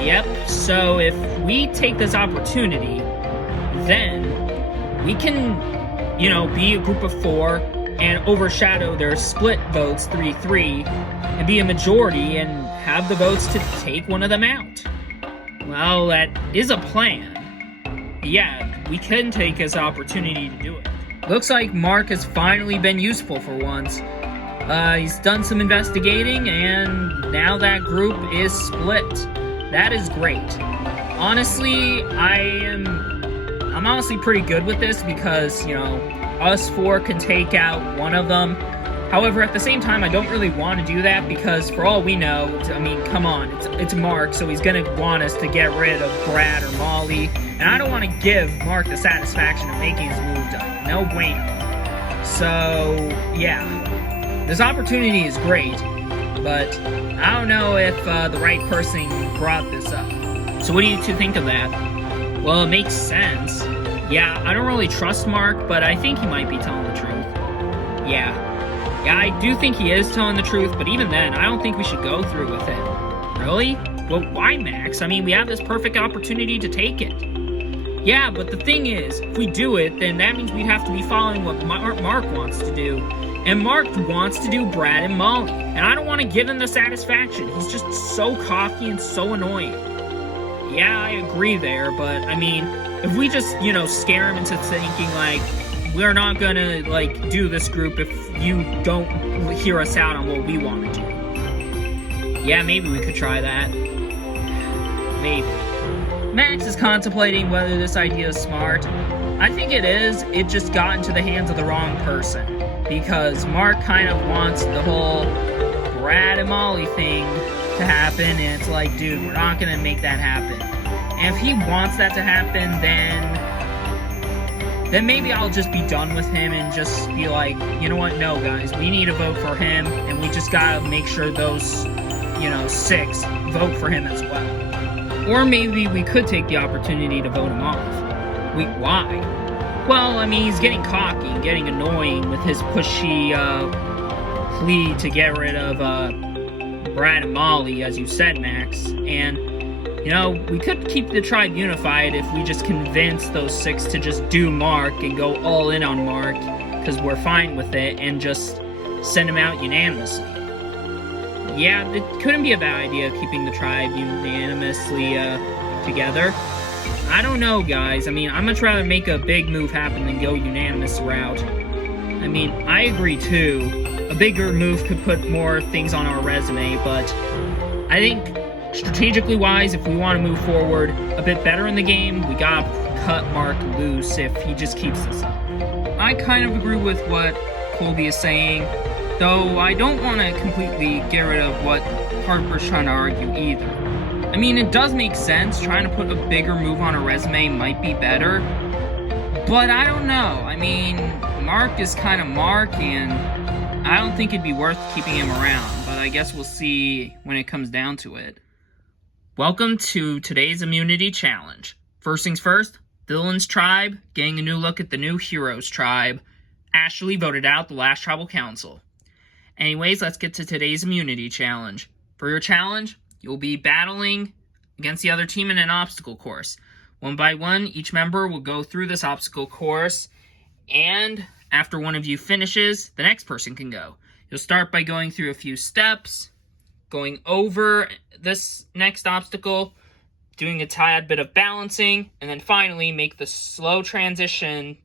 Yep, so if we take this opportunity, then we can, be a group of 4 and overshadow their split votes 3-3 and be a majority and have the votes to take one of them out. Well, that is a plan. Yeah, we can take this opportunity to do it. Looks like Mark has finally been useful for once. He's done some investigating, and now that group is split. That is great. Honestly, I'm honestly pretty good with this because, us 4 can take out one of them. However, at the same time, I don't really want to do that because for all we know, come on, it's Mark, so he's going to want us to get rid of Brad or Molly, and I don't want to give Mark the satisfaction of making his move done. No bueno. So, yeah, this opportunity is great, but I don't know if the right person brought this up. So what do you two think of that? Well, it makes sense. Yeah, I don't really trust Mark, but I think he might be telling the truth. Yeah, I do think he is telling the truth, but even then, I don't think we should go through with it. Really? Well, why, Max? We have this perfect opportunity to take it. Yeah, but the thing is, if we do it, then that means we'd have to be following what Mark wants to do. And Mark wants to do Brad and Molly, and I don't want to give him the satisfaction. He's just so cocky and so annoying. Yeah, I agree there, but, if we just, scare him into thinking, we're not gonna, do this group if you don't hear us out on what we want to do. Yeah, maybe we could try that. Maybe. Max is contemplating whether this idea is smart. I think it is. It just got into the hands of the wrong person. Because Mark kind of wants the whole Brad and Molly thing to happen, and it's like, dude, we're not gonna make that happen. And if he wants that to happen, then maybe I'll just be done with him and just be like, you know what, no guys, we need to vote for him, and we just gotta make sure those, 6 vote for him as well. Or maybe we could take the opportunity to vote him off. Wait, why? Well, he's getting cocky and getting annoying with his pushy plea to get rid of Brad and Molly, as you said, Max. And, we could keep the tribe unified if we just convince those 6 to just do Mark and go all in on Mark, because we're fine with it, and just send him out unanimously. Yeah, it couldn't be a bad idea keeping the tribe unanimously together. I don't know, guys. I'd much rather make a big move happen than go unanimous route. I agree too. A bigger move could put more things on our resume, but I think strategically wise, if we want to move forward a bit better in the game, we gotta cut Mark loose if he just keeps this up. I kind of agree with what Colby is saying, though I don't want to completely get rid of what Harper's trying to argue either. It does make sense. Trying to put a bigger move on a resume might be better. But I don't know. Mark is kind of Mark, and I don't think it'd be worth keeping him around. But I guess we'll see when it comes down to it. Welcome to today's Immunity Challenge. First things first, Villains Tribe getting a new look at the new Heroes Tribe. Ashley voted out the last Tribal Council. Anyways, let's get to today's Immunity Challenge. For your challenge, you'll be battling against the other team in an obstacle course. One by one, each member will go through this obstacle course, and after one of you finishes, the next person can go. You'll start by going through a few steps, going over this next obstacle, doing a tad bit of balancing, and then finally make the slow transition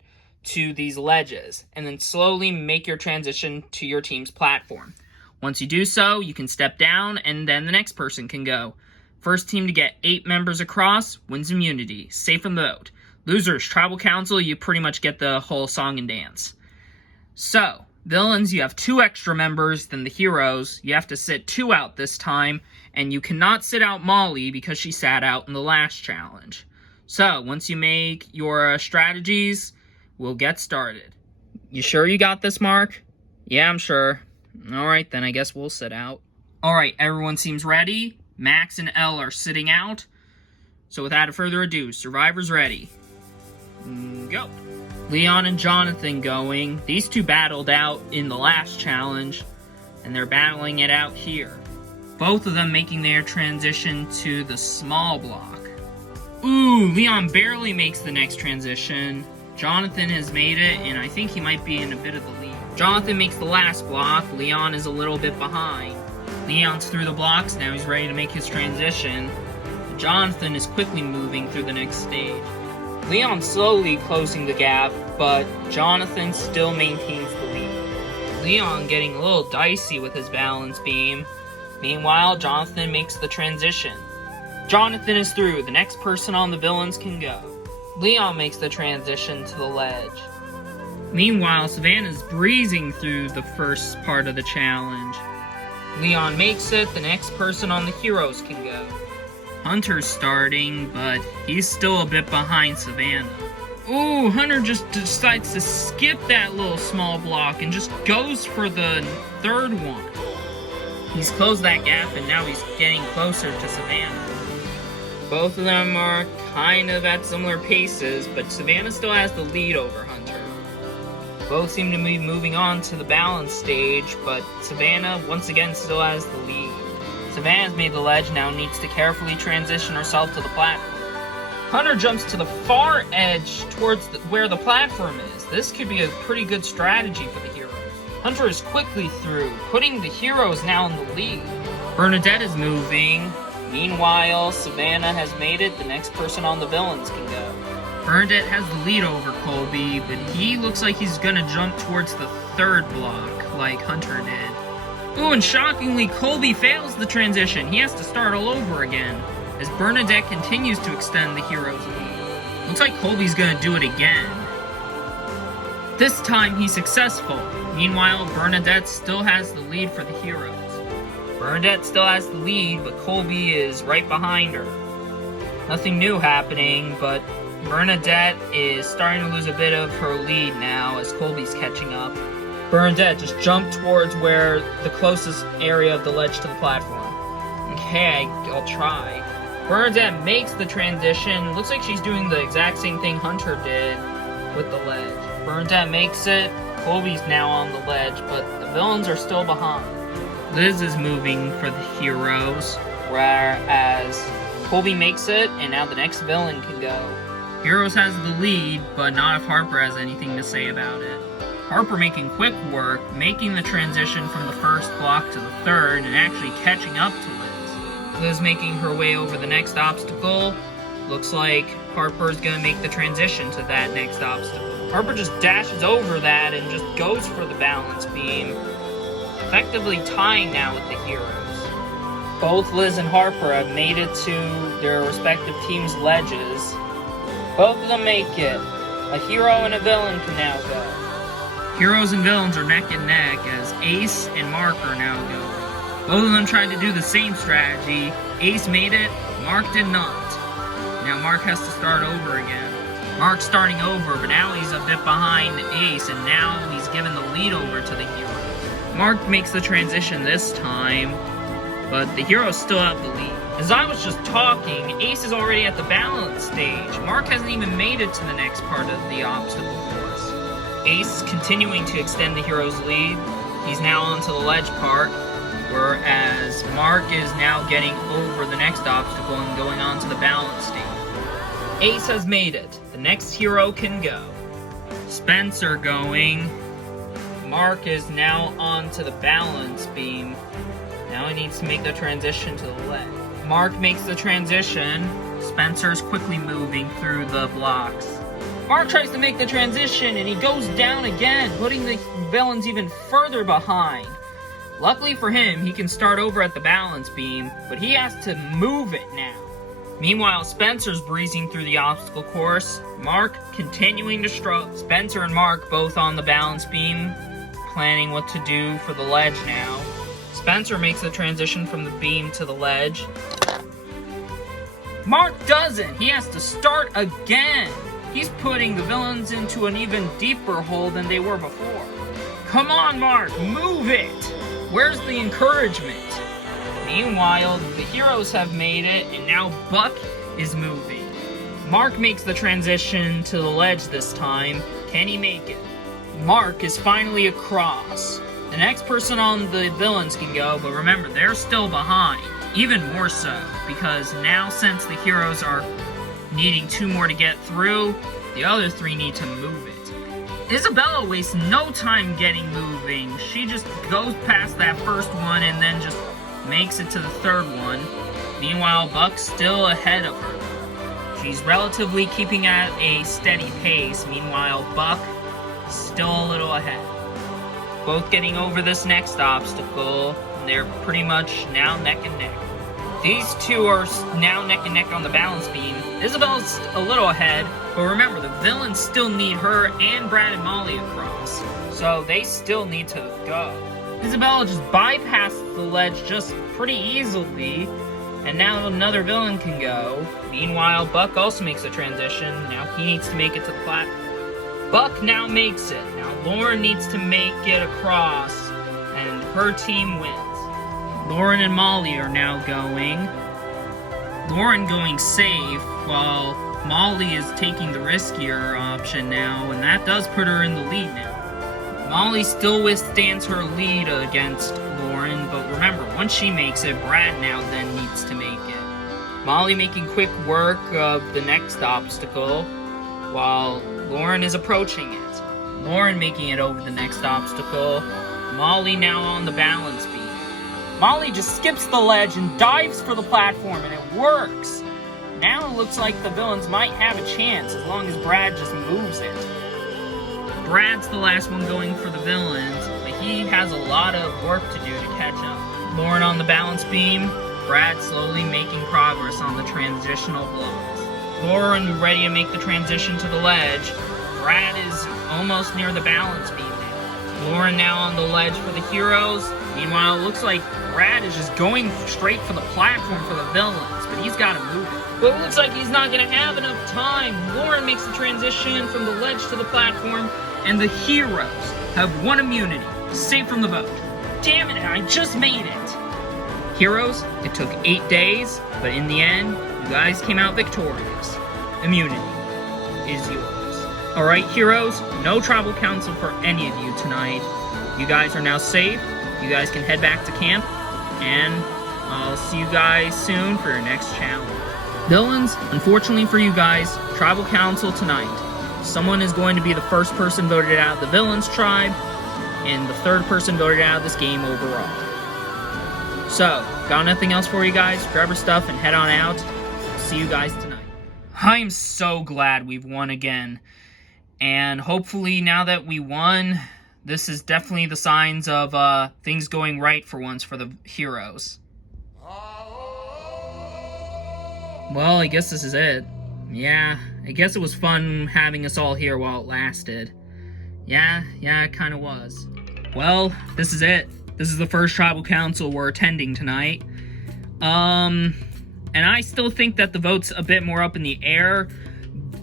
to these ledges, and then slowly make your transition to your team's platform. Once you do so, you can step down, and then the next person can go. First team to get 8 members across wins immunity. Safe from the vote. Losers, Tribal Council, you pretty much get the whole song and dance. So, villains, you have 2 extra members than the heroes. You have to sit 2 out this time, and you cannot sit out Molly because she sat out in the last challenge. So, once you make your strategies, we'll get started. You sure you got this, Mark? Yeah, I'm sure. Alright, then I guess we'll sit out. Alright, everyone seems ready. Max and Elle are sitting out. So without further ado, survivors ready. Go. Leon and Jonathan going. These 2 battled out in the last challenge, and they're battling it out here. Both of them making their transition to the small block. Ooh, Leon barely makes the next transition. Jonathan has made it, and I think he might be in a bit of the lead. Jonathan makes the last block. Leon is a little bit behind. Leon's through the blocks now. He's ready to make his transition. Jonathan is quickly moving through the next stage. Leon slowly closing the gap, but Jonathan still maintains the lead. Leon getting a little dicey with his balance beam. Meanwhile, Jonathan makes the transition. Jonathan is through. The next person on the villains can go. Leon makes the transition to the ledge. Meanwhile, Savannah's breezing through the first part of the challenge. Leon makes it. The next person on the heroes can go. Hunter's starting, but he's still a bit behind Savannah. Ooh, Hunter just decides to skip that little small block and just goes for the 3rd one. He's closed that gap and now he's getting closer to Savannah. Both of them are kind of at similar paces, but Savannah still has the lead over Hunter. Both seem to be moving on to the balance stage, but Savannah once again still has the lead. Savannah's made the ledge, now needs to carefully transition herself to the platform. Hunter jumps to the far edge towards where the platform is. This could be a pretty good strategy for the heroes. Hunter is quickly through, putting the heroes now in the lead. Bernadette is moving. Meanwhile, Savannah has made it. The next person on the villains can go. Bernadette has the lead over Colby, but he looks like he's gonna jump towards the 3rd block, like Hunter did. Ooh, and shockingly, Colby fails the transition. He has to start all over again, as Bernadette continues to extend the hero's lead. Looks like Colby's gonna do it again. This time, he's successful. Meanwhile, Bernadette still has the lead for the heroes. Bernadette still has the lead, but Colby is right behind her. Nothing new happening, but Bernadette is starting to lose a bit of her lead now as Colby's catching up. Bernadette just jumped towards where the closest area of the ledge to the platform. Okay, I'll try. Bernadette makes the transition. Looks like she's doing the exact same thing Hunter did with the ledge. Bernadette makes it. Colby's now on the ledge, but the villains are still behind. Liz is moving for the heroes, whereas Colby makes it, and now the next villain can go. Heroes has the lead, but not if Harper has anything to say about it. Harper making quick work, making the transition from the 1st block to the 3rd, and actually catching up to Liz. Liz making her way over the next obstacle. Looks like Harper's gonna make the transition to that next obstacle. Harper just dashes over that and just goes for the balance beam, effectively tying now with the heroes. Both Liz and Harper have made it to their respective teams' ledges. Both of them make it. A hero and a villain can now go. Heroes and villains are neck and neck as Ace and Mark are now going. Both of them tried to do the same strategy. Ace made it, Mark did not. Now Mark has to start over again. Mark's starting over, but now he's a bit behind Ace, and now he's given the lead over to the heroes. Mark makes the transition this time, but the heroes still have the lead. As I was just talking, Ace is already at the balance stage. Mark hasn't even made it to the next part of the obstacle course. Ace is continuing to extend the hero's lead. He's now onto the ledge part, whereas Mark is now getting over the next obstacle and going on to the balance stage. Ace has made it. The next hero can go. Spencer going. Mark is now onto the balance beam. Now he needs to make the transition to the ledge. Mark makes the transition. Spencer's quickly moving through the blocks. Mark tries to make the transition and he goes down again, putting the villains even further behind. Luckily for him, he can start over at the balance beam, but he has to move it now. Meanwhile, Spencer's breezing through the obstacle course. Mark continuing to struggle. Spencer and Mark both on the balance beam, planning what to do for the ledge now. Spencer makes the transition from the beam to the ledge. Mark doesn't! He has to start again! He's putting the villains into an even deeper hole than they were before. Come on, Mark, move it! Where's the encouragement? Meanwhile, the heroes have made it, and now Buck is moving. Mark makes the transition to the ledge this time. Can he make it? Mark is finally across. The next person on the villains can go, but remember, they're still behind. Even more so, because now since the heroes are needing 2 more to get through, the other 3 need to move it. Isabella wastes no time getting moving. She just goes past that first one and then just makes it to the 3rd one. Meanwhile, Buck's still ahead of her. She's relatively keeping at a steady pace. Meanwhile, Buck is still a little ahead. Both getting over this next obstacle. They're pretty much now neck and neck. These 2 are now neck and neck on the balance beam. Isabella's a little ahead, but remember, the villains still need her and Brad and Molly across. So they still need to go. Isabella just bypassed the ledge just pretty easily, and now another villain can go. Meanwhile, Buck also makes a transition. Now he needs to make it to the platform. Buck now makes it. Now Lauren needs to make it across, and her team wins. Lauren and Molly are now going. Lauren going safe, while Molly is taking the riskier option now, and that does put her in the lead now. Molly still withstands her lead against Lauren, but remember, once she makes it, Brad now then needs to make it. Molly making quick work of the next obstacle, while Lauren is approaching it. Lauren making it over the next obstacle. Molly now on the balance beam. Molly just skips the ledge and dives for the platform, and it works! Now it looks like the villains might have a chance, as long as Brad just moves it. Brad's the last one going for the villains, but he has a lot of work to do to catch up. Lauren on the balance beam, Brad slowly making progress on the transitional blocks. Lauren ready to make the transition to the ledge. Brad is almost near the balance beam now. Lauren now on the ledge for the heroes. Meanwhile, it looks like Brad is just going straight for the platform for the villains, but he's got to move it. But it looks like he's not going to have enough time. Lauren makes the transition from the ledge to the platform, and the heroes have 1 immunity, safe from the vote. Damn it, I just made it! Heroes, it took 8 days, but in the end, you guys came out victorious. Immunity is yours. Alright, heroes, no tribal council for any of you tonight. You guys are now safe. You guys can head back to camp, and I'll see you guys soon for your next challenge. Villains, unfortunately for you guys, tribal council tonight. Someone is going to be the first person voted out of the villains tribe, and the 3rd person voted out of this game overall. So, got nothing else for you guys. Grab your stuff and head on out. See you guys tonight. I'm so glad we've won again. And hopefully now that we won, this is definitely the signs of things going right for once for the heroes. Well, I guess this is it. Yeah, I guess it was fun having us all here while it lasted. Yeah, it kinda was. Well, this is it. This is the first tribal council we're attending tonight. And I still think that the vote's a bit more up in the air,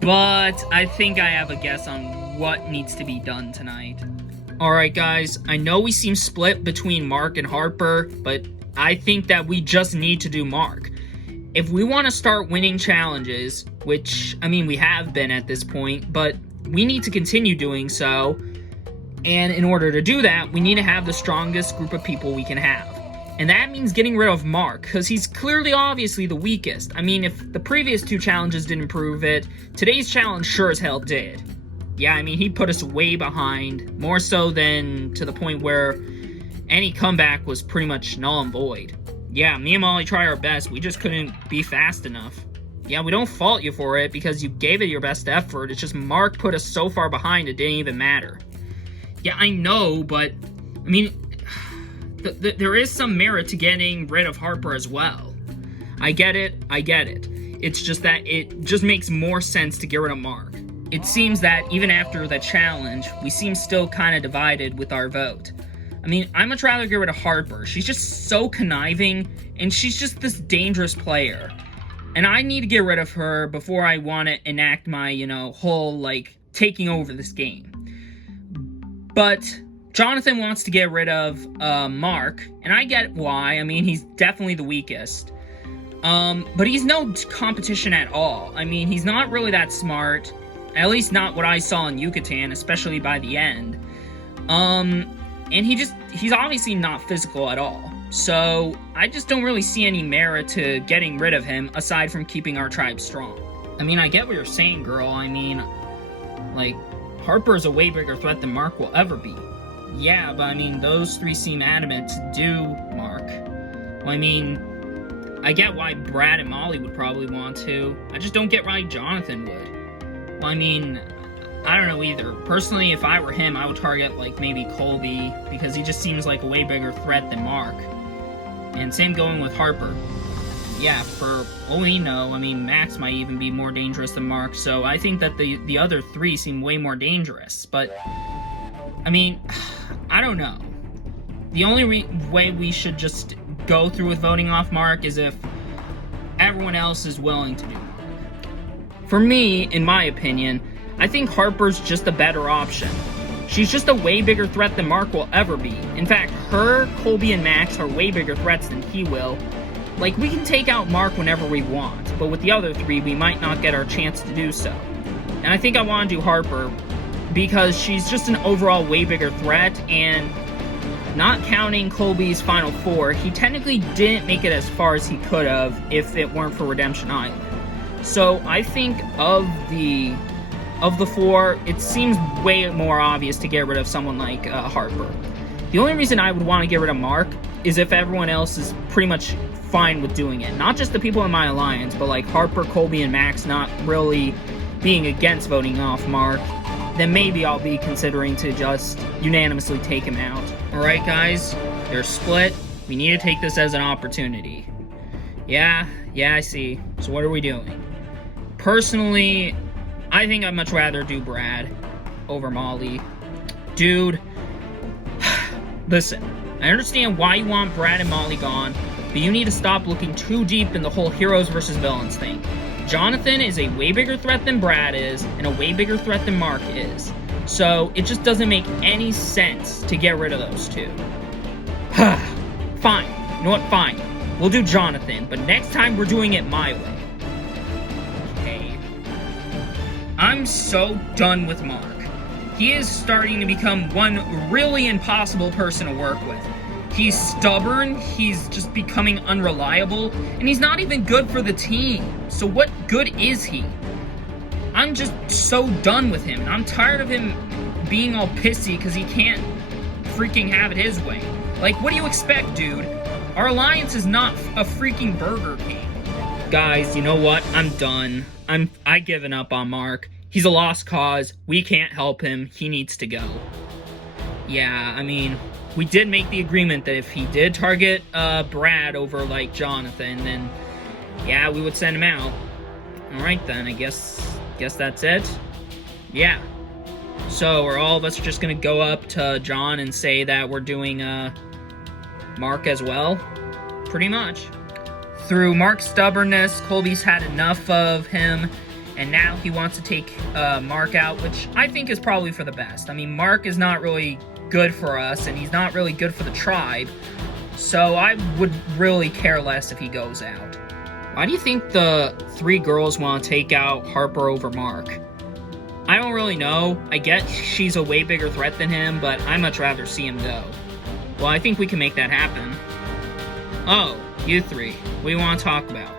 but I think I have a guess on what needs to be done tonight. Alright guys, I know we seem split between Mark and Harper, but I think that we just need to do Mark. If we want to start winning challenges, which, I mean, we have been at this point, but we need to continue doing so, and in order to do that, we need to have the strongest group of people we can have. And that means getting rid of Mark, because he's clearly obviously the weakest. I mean, if the previous 2 challenges didn't prove it, today's challenge sure as hell did. Yeah, I mean, he put us way behind, more so than to the point where any comeback was pretty much null and void. Yeah, me and Molly tried our best, we just couldn't be fast enough. Yeah, we don't fault you for it, because you gave it your best effort, it's just Mark put us so far behind it didn't even matter. Yeah, I know, but, I mean, there is some merit to getting rid of Harper as well. I get it. It's just that it just makes more sense to get rid of Mark. It seems that even after the challenge, we seem still kind of divided with our vote. I mean, I'd much rather get rid of Harper. She's just so conniving, and she's just this dangerous player. And I need to get rid of her before I want to enact my, whole, taking over this game. But Jonathan wants to get rid of Mark, and I get why. I mean, he's definitely the weakest. But he's no competition at all. I mean, he's not really that smart. At least not what I saw in Yucatan, especially by the end. And he's obviously not physical at all. So, I just don't really see any merit to getting rid of him, aside from keeping our tribe strong. I mean, I get what you're saying, girl. I mean, Harper's a way bigger threat than Mark will ever be. Yeah, but I mean, those three seem adamant to do Mark. Well, I mean, I get why Brad and Molly would probably want to. I just don't get why Jonathan would. Well, I mean, I don't know either. Personally, if I were him, I would target, maybe Colby, because he just seems like a way bigger threat than Mark. And same going with Harper. Yeah, for all we know, I mean, Max might even be more dangerous than Mark, so I think that the other three seem way more dangerous. But, I mean, I don't know. The only way we should just go through with voting off Mark is if everyone else is willing to do Mark. For me, in my opinion, I think Harper's just a better option. She's just a way bigger threat than Mark will ever be. In fact, her, Colby, and Max are way bigger threats than he will. We can take out Mark whenever we want, but with the other three, we might not get our chance to do so. And I think I want to do Harper because she's just an overall way bigger threat, and not counting Colby's Final Four, he technically didn't make it as far as he could have if it weren't for Redemption Island. So I think of the four, it seems way more obvious to get rid of someone like Harper. The only reason I would want to get rid of Mark is if everyone else is pretty much fine with doing it. Not just the people in my alliance, but Harper, Colby, and Max not really being against voting off Mark. Then maybe I'll be considering to just unanimously take him out. Alright guys, they're split. We need to take this as an opportunity. Yeah, I see. So what are we doing? Personally, I think I'd much rather do Brad over Molly. Dude, listen, I understand why you want Brad and Molly gone, but you need to stop looking too deep in the whole heroes versus villains thing. Jonathan is a way bigger threat than Brad is, and a way bigger threat than Mark is. So, it just doesn't make any sense to get rid of those two. Fine. You know what? Fine. We'll do Jonathan, but next time we're doing it my way. Okay. I'm so done with Mark. He is starting to become one really impossible person to work with. He's stubborn, he's just becoming unreliable, and he's not even good for the team. So what good is he? I'm just so done with him. I'm tired of him being all pissy because he can't freaking have it his way. What do you expect, dude? Our alliance is not a freaking Burger King. Guys, you know what? I'm done. I've given up on Mark. He's a lost cause. We can't help him. He needs to go. Yeah, I mean, we did make the agreement that if he did target Brad over Jonathan, then yeah, we would send him out. Alright then, I guess that's it. Yeah. So are all of us just gonna go up to John and say that we're doing Mark as well? Pretty much. Through Mark's stubbornness, Colby's had enough of him, and now he wants to take Mark out, which I think is probably for the best. I mean, Mark is not really good for us, and he's not really good for the tribe, so I would really care less if he goes out. Why do you think the three girls want to take out Harper over Mark? I don't really know. I get she's a way bigger threat than him, but I'd much rather see him go. Well, I think we can make that happen. Oh, you three. What do you want to talk about?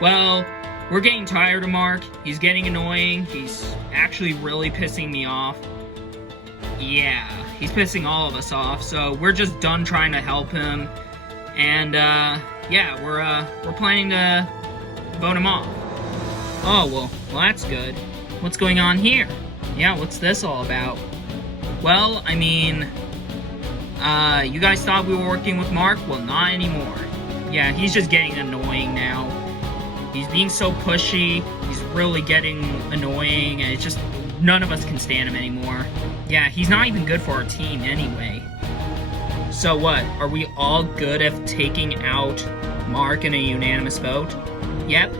Well, we're getting tired of Mark. He's getting annoying. He's actually really pissing me off. Yeah, he's pissing all of us off, so we're just done trying to help him. And, yeah, we're planning to vote him off. Oh, well, that's good. What's going on here? Yeah, what's this all about? Well, I mean, you guys thought we were working with Mark? Well, not anymore. Yeah, he's just getting annoying now. He's being so pushy. He's really getting annoying, and it's just none of us can stand him anymore. Yeah, he's not even good for our team anyway. So what? Are we all good at taking out Mark in a unanimous vote? Yep.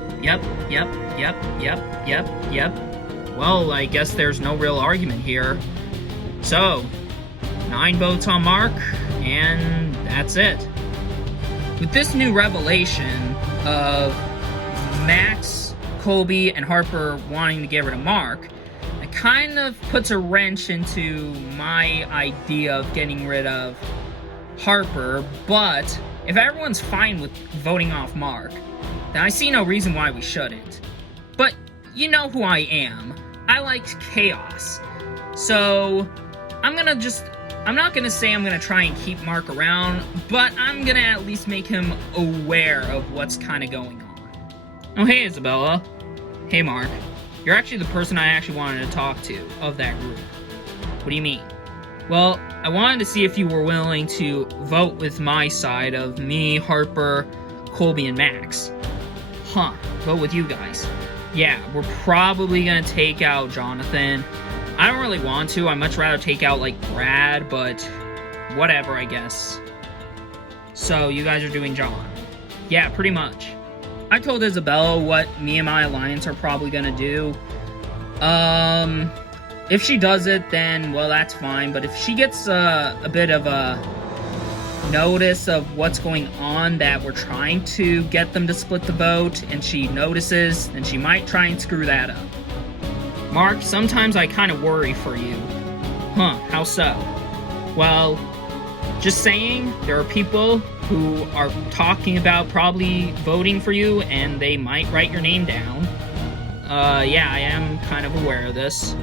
Well, I guess there's no real argument here. So, 9 votes on Mark, and that's it. With this new revelation of Max, Colby, and Harper wanting to get rid of Mark, it kind of puts a wrench into my idea of getting rid of Harper, but if everyone's fine with voting off Mark, then I see no reason why we shouldn't. But you know who I am. I like chaos. So, I'm not gonna say I'm gonna try and keep Mark around, but I'm gonna at least make him aware of what's kind of going on. Oh, hey, Isabella. Hey, Mark. You're actually the person I actually wanted to talk to of that group. What do you mean? Well, I wanted to see if you were willing to vote with my side of me, Harper, Colby, and Max. Huh, vote with you guys. Yeah, we're probably gonna take out Jonathan. I don't really want to. I'd much rather take out, like, Brad, but whatever, I guess. So, you guys are doing John. Yeah, pretty much. I told Isabella what me and my alliance are probably gonna do. If she does it, then, well, that's fine. But if she gets a bit of a notice of what's going on, that we're trying to get them to split the vote, and she notices, then she might try and screw that up. Mark, sometimes I kind of worry for you. Huh, how so? Well, just saying, there are people who are talking about probably voting for you, and they might write your name down. Yeah, I am kind of aware of this.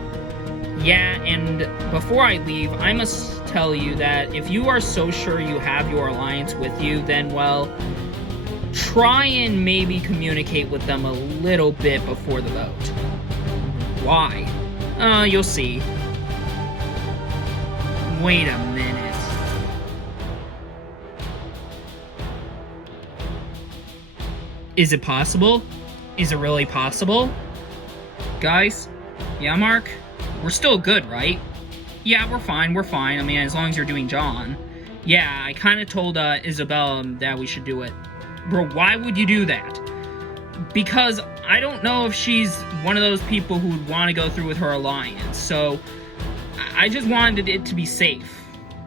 Yeah, and before I leave, I must tell you that if you are so sure you have your alliance with you, then, well, try and maybe communicate with them a little bit before the vote. Why? You'll see. Wait a minute. Is it possible? Is it really possible? Guys? Yeah, Mark? We're still good, right? Yeah, we're fine. I mean, as long as you're doing John. Yeah, I kind of told Isabella that we should do it. Bro, why would you do that? Because I don't know if she's one of those people who would want to go through with her alliance. So, I just wanted it to be safe.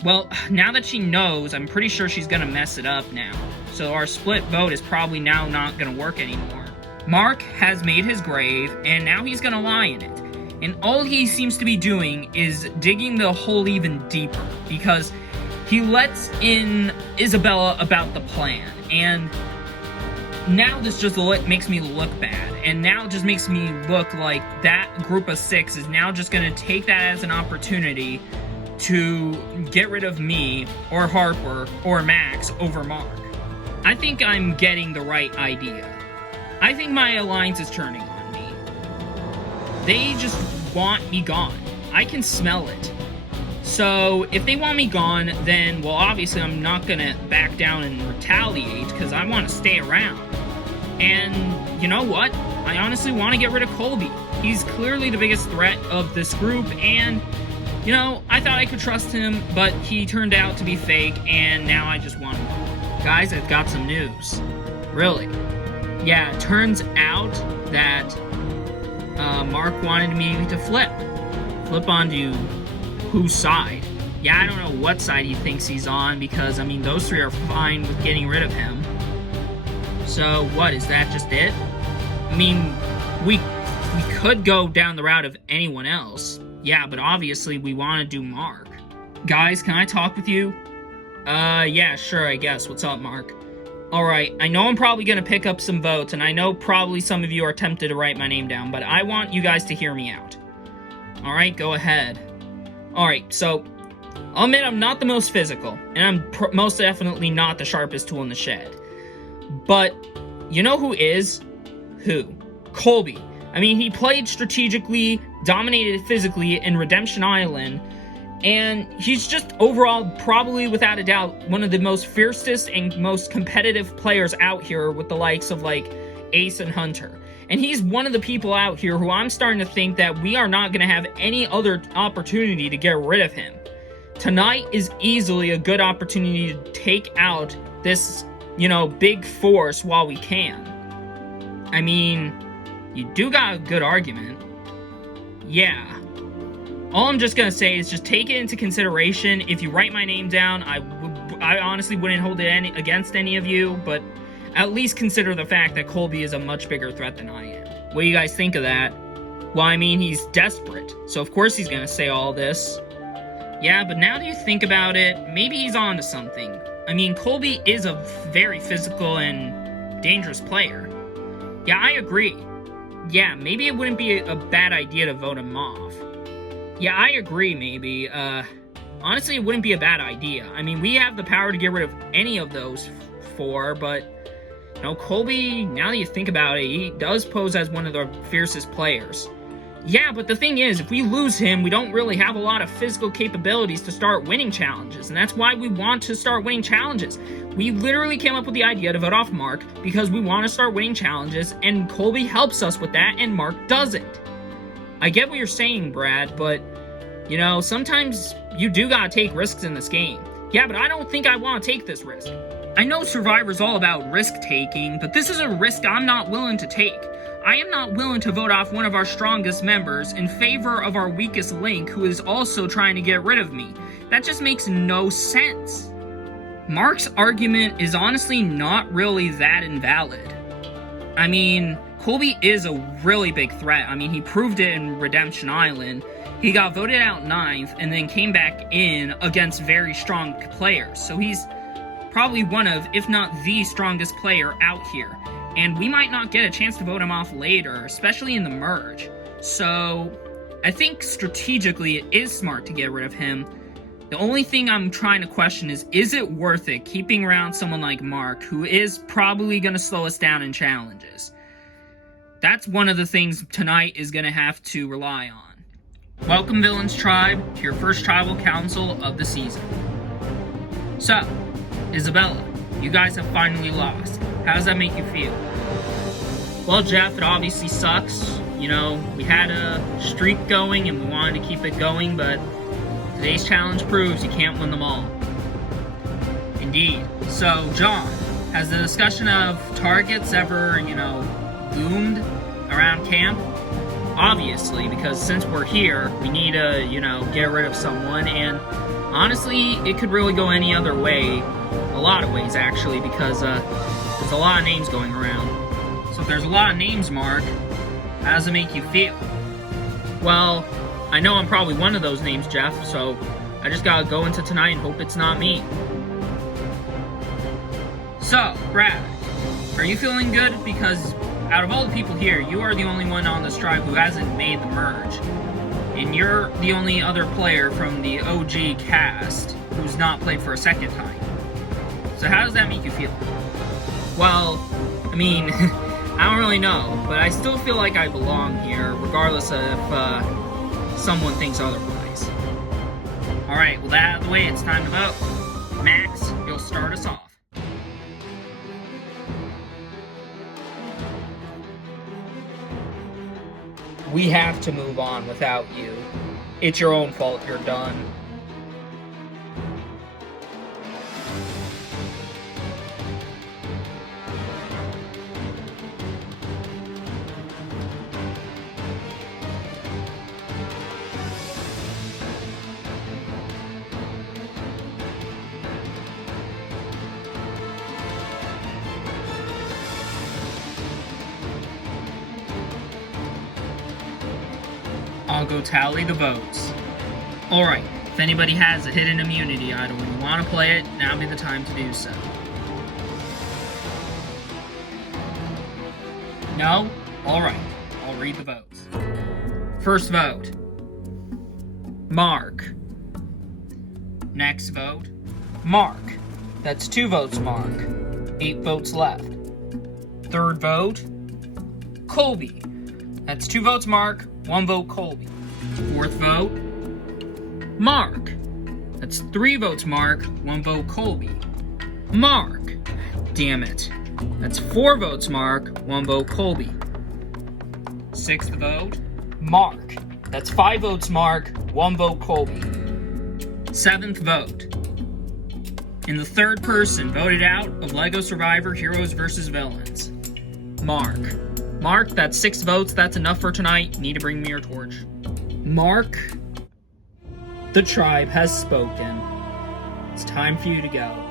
Well, now that she knows, I'm pretty sure she's going to mess it up now. So our split vote is probably now not going to work anymore. Mark has made his grave, and now he's going to lie in it. And all he seems to be doing is digging the hole even deeper, because he lets in Isabella about the plan, and now this just makes me look bad, and now it just makes me look like that group of 6 is now just going to take that as an opportunity to get rid of me, or Harper, or Max over Mark. I think I'm getting the right idea. I think my alliance is turning on me. They just want me gone. I can smell it. So, if they want me gone, then, well, obviously I'm not gonna back down and retaliate, because I want to stay around. And, you know what? I honestly want to get rid of Colby. He's clearly the biggest threat of this group, and, you know, I thought I could trust him, but he turned out to be fake, and now I just want him gone. Guys, I've got some news. Really? Yeah, it turns out that Mark wanted me to flip onto whose side. Yeah, I don't know what side he thinks he's on, because, I mean, those 3 are fine with getting rid of him. So, what, is that just it? I mean, we could go down the route of anyone else. Yeah, but obviously we want to do Mark. Guys, can I talk with you? Yeah, sure, I guess. What's up, Mark? Alright, I know I'm probably gonna pick up some votes, and I know probably some of you are tempted to write my name down, but I want you guys to hear me out. Alright, go ahead. Alright, so, I'll admit I'm not the most physical, and I'm most definitely not the sharpest tool in the shed. But, you know who is? Who? Colby. I mean, he played strategically, dominated physically in Redemption Island, and he's just overall, probably without a doubt, one of the most fiercest and most competitive players out here, with the likes of, like, Ace and Hunter. And he's one of the people out here who I'm starting to think that we are not going to have any other opportunity to get rid of him. Tonight is easily a good opportunity to take out this, big force while we can. I mean, you do got a good argument. Yeah. All I'm just going to say is just take it into consideration. If you write my name down, I honestly wouldn't hold it against any of you, but at least consider the fact that Colby is a much bigger threat than I am. What do you guys think of that? Well, I mean, he's desperate, so of course he's gonna say all this. Yeah, but now that you think about it, maybe he's on to something. I mean, Colby is a very physical and dangerous player. Yeah, I agree. Yeah, maybe it wouldn't be a bad idea to vote him off. Yeah, I agree, maybe. Honestly, it wouldn't be a bad idea. I mean, we have the power to get rid of any of those four, but Colby, now that you think about it, he does pose as one of the fiercest players. Yeah, but the thing is, if we lose him, we don't really have a lot of physical capabilities to start winning challenges, and that's why we want to start winning challenges. We literally came up with the idea to vote off Mark because we want to start winning challenges, and Colby helps us with that, and Mark doesn't. I get what you're saying, Brad, but, sometimes you do gotta take risks in this game. Yeah, but I don't think I want to take this risk. I know Survivor's all about risk-taking, but this is a risk I'm not willing to take. I am not willing to vote off one of our strongest members in favor of our weakest link who is also trying to get rid of me. That just makes no sense. Mark's argument is honestly not really that invalid. I mean, Colby is a really big threat. I mean, he proved it in Redemption Island. He got voted out 9th and then came back in against very strong players. So he's probably one of, if not the strongest player out here. And we might not get a chance to vote him off later, especially in the merge. So I think strategically it is smart to get rid of him. The only thing I'm trying to question is it worth it keeping around someone like Mark, who is probably going to slow us down in challenges? That's one of the things tonight is going to have to rely on. Welcome, Villains Tribe, to your first tribal council of the season. So, Isabella, you guys have finally lost. How does that make you feel? Well, Jeff, it obviously sucks. We had a streak going and we wanted to keep it going, but today's challenge proves you can't win them all. Indeed. So, John, has the discussion of targets ever, boomed around camp? Obviously, because since we're here, we need to, get rid of someone, and honestly, it could really go any other way. A lot of ways, actually, because there's a lot of names going around. So if there's a lot of names, Mark, how does it make you feel? Well, I know I'm probably one of those names, Jeff, so I just gotta go into tonight and hope it's not me. So, Brad, are you feeling good? Because out of all the people here, you are the only one on this tribe who hasn't made the merge. And you're the only other player from the OG cast who's not played for a second time. So how does that make you feel? Well, I mean, I don't really know, but I still feel like I belong here, regardless of if someone thinks otherwise. Alright, well, that out of the way, it's time to vote. Max, you'll start us off. We have to move on without you. It's your own fault you're done. I'll go tally the votes. Alright, if anybody has a hidden immunity item and you want to play it, now would be the time to do so. No? Alright, I'll read the votes. First vote, Mark. Next vote, Mark. That's 2 votes, Mark. 8 votes left. Third vote, Colby. That's 2 votes, Mark. 1 vote, Colby. Fourth vote, Mark. That's 3 votes, Mark. 1 vote, Colby. Mark. Damn it. That's 4 votes Mark, 1 vote Colby. 6th vote, Mark. That's 5 votes Mark, 1 vote Colby. 7th vote. And the 3rd person voted out of LEGO Survivor Heroes vs. Villains, Mark. Mark, that's 6 votes. That's enough for tonight. You need to bring me your torch. Mark, the tribe has spoken. It's time for you to go.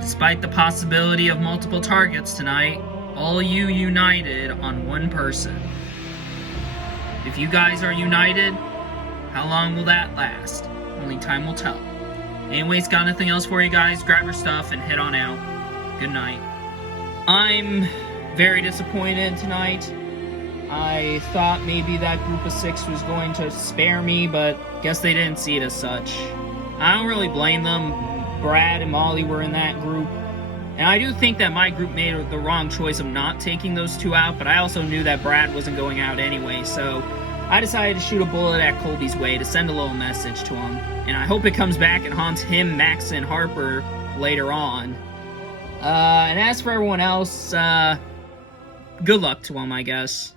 Despite the possibility of multiple targets tonight, all you united on one person. If you guys are united, how long will that last? Only time will tell. Anyways, got nothing else for you guys. Grab your stuff and head on out. Good night. I'm very disappointed tonight. I thought maybe that group of 6 was going to spare me, but guess they didn't see it as such. I don't really blame them. Brad and Molly were in that group. And I do think that my group made the wrong choice of not taking those 2 out, but I also knew that Brad wasn't going out anyway, so I decided to shoot a bullet at Colby's way to send a little message to him. And I hope it comes back and haunts him, Max, and Harper later on. And as for everyone else, good luck to them, I guess.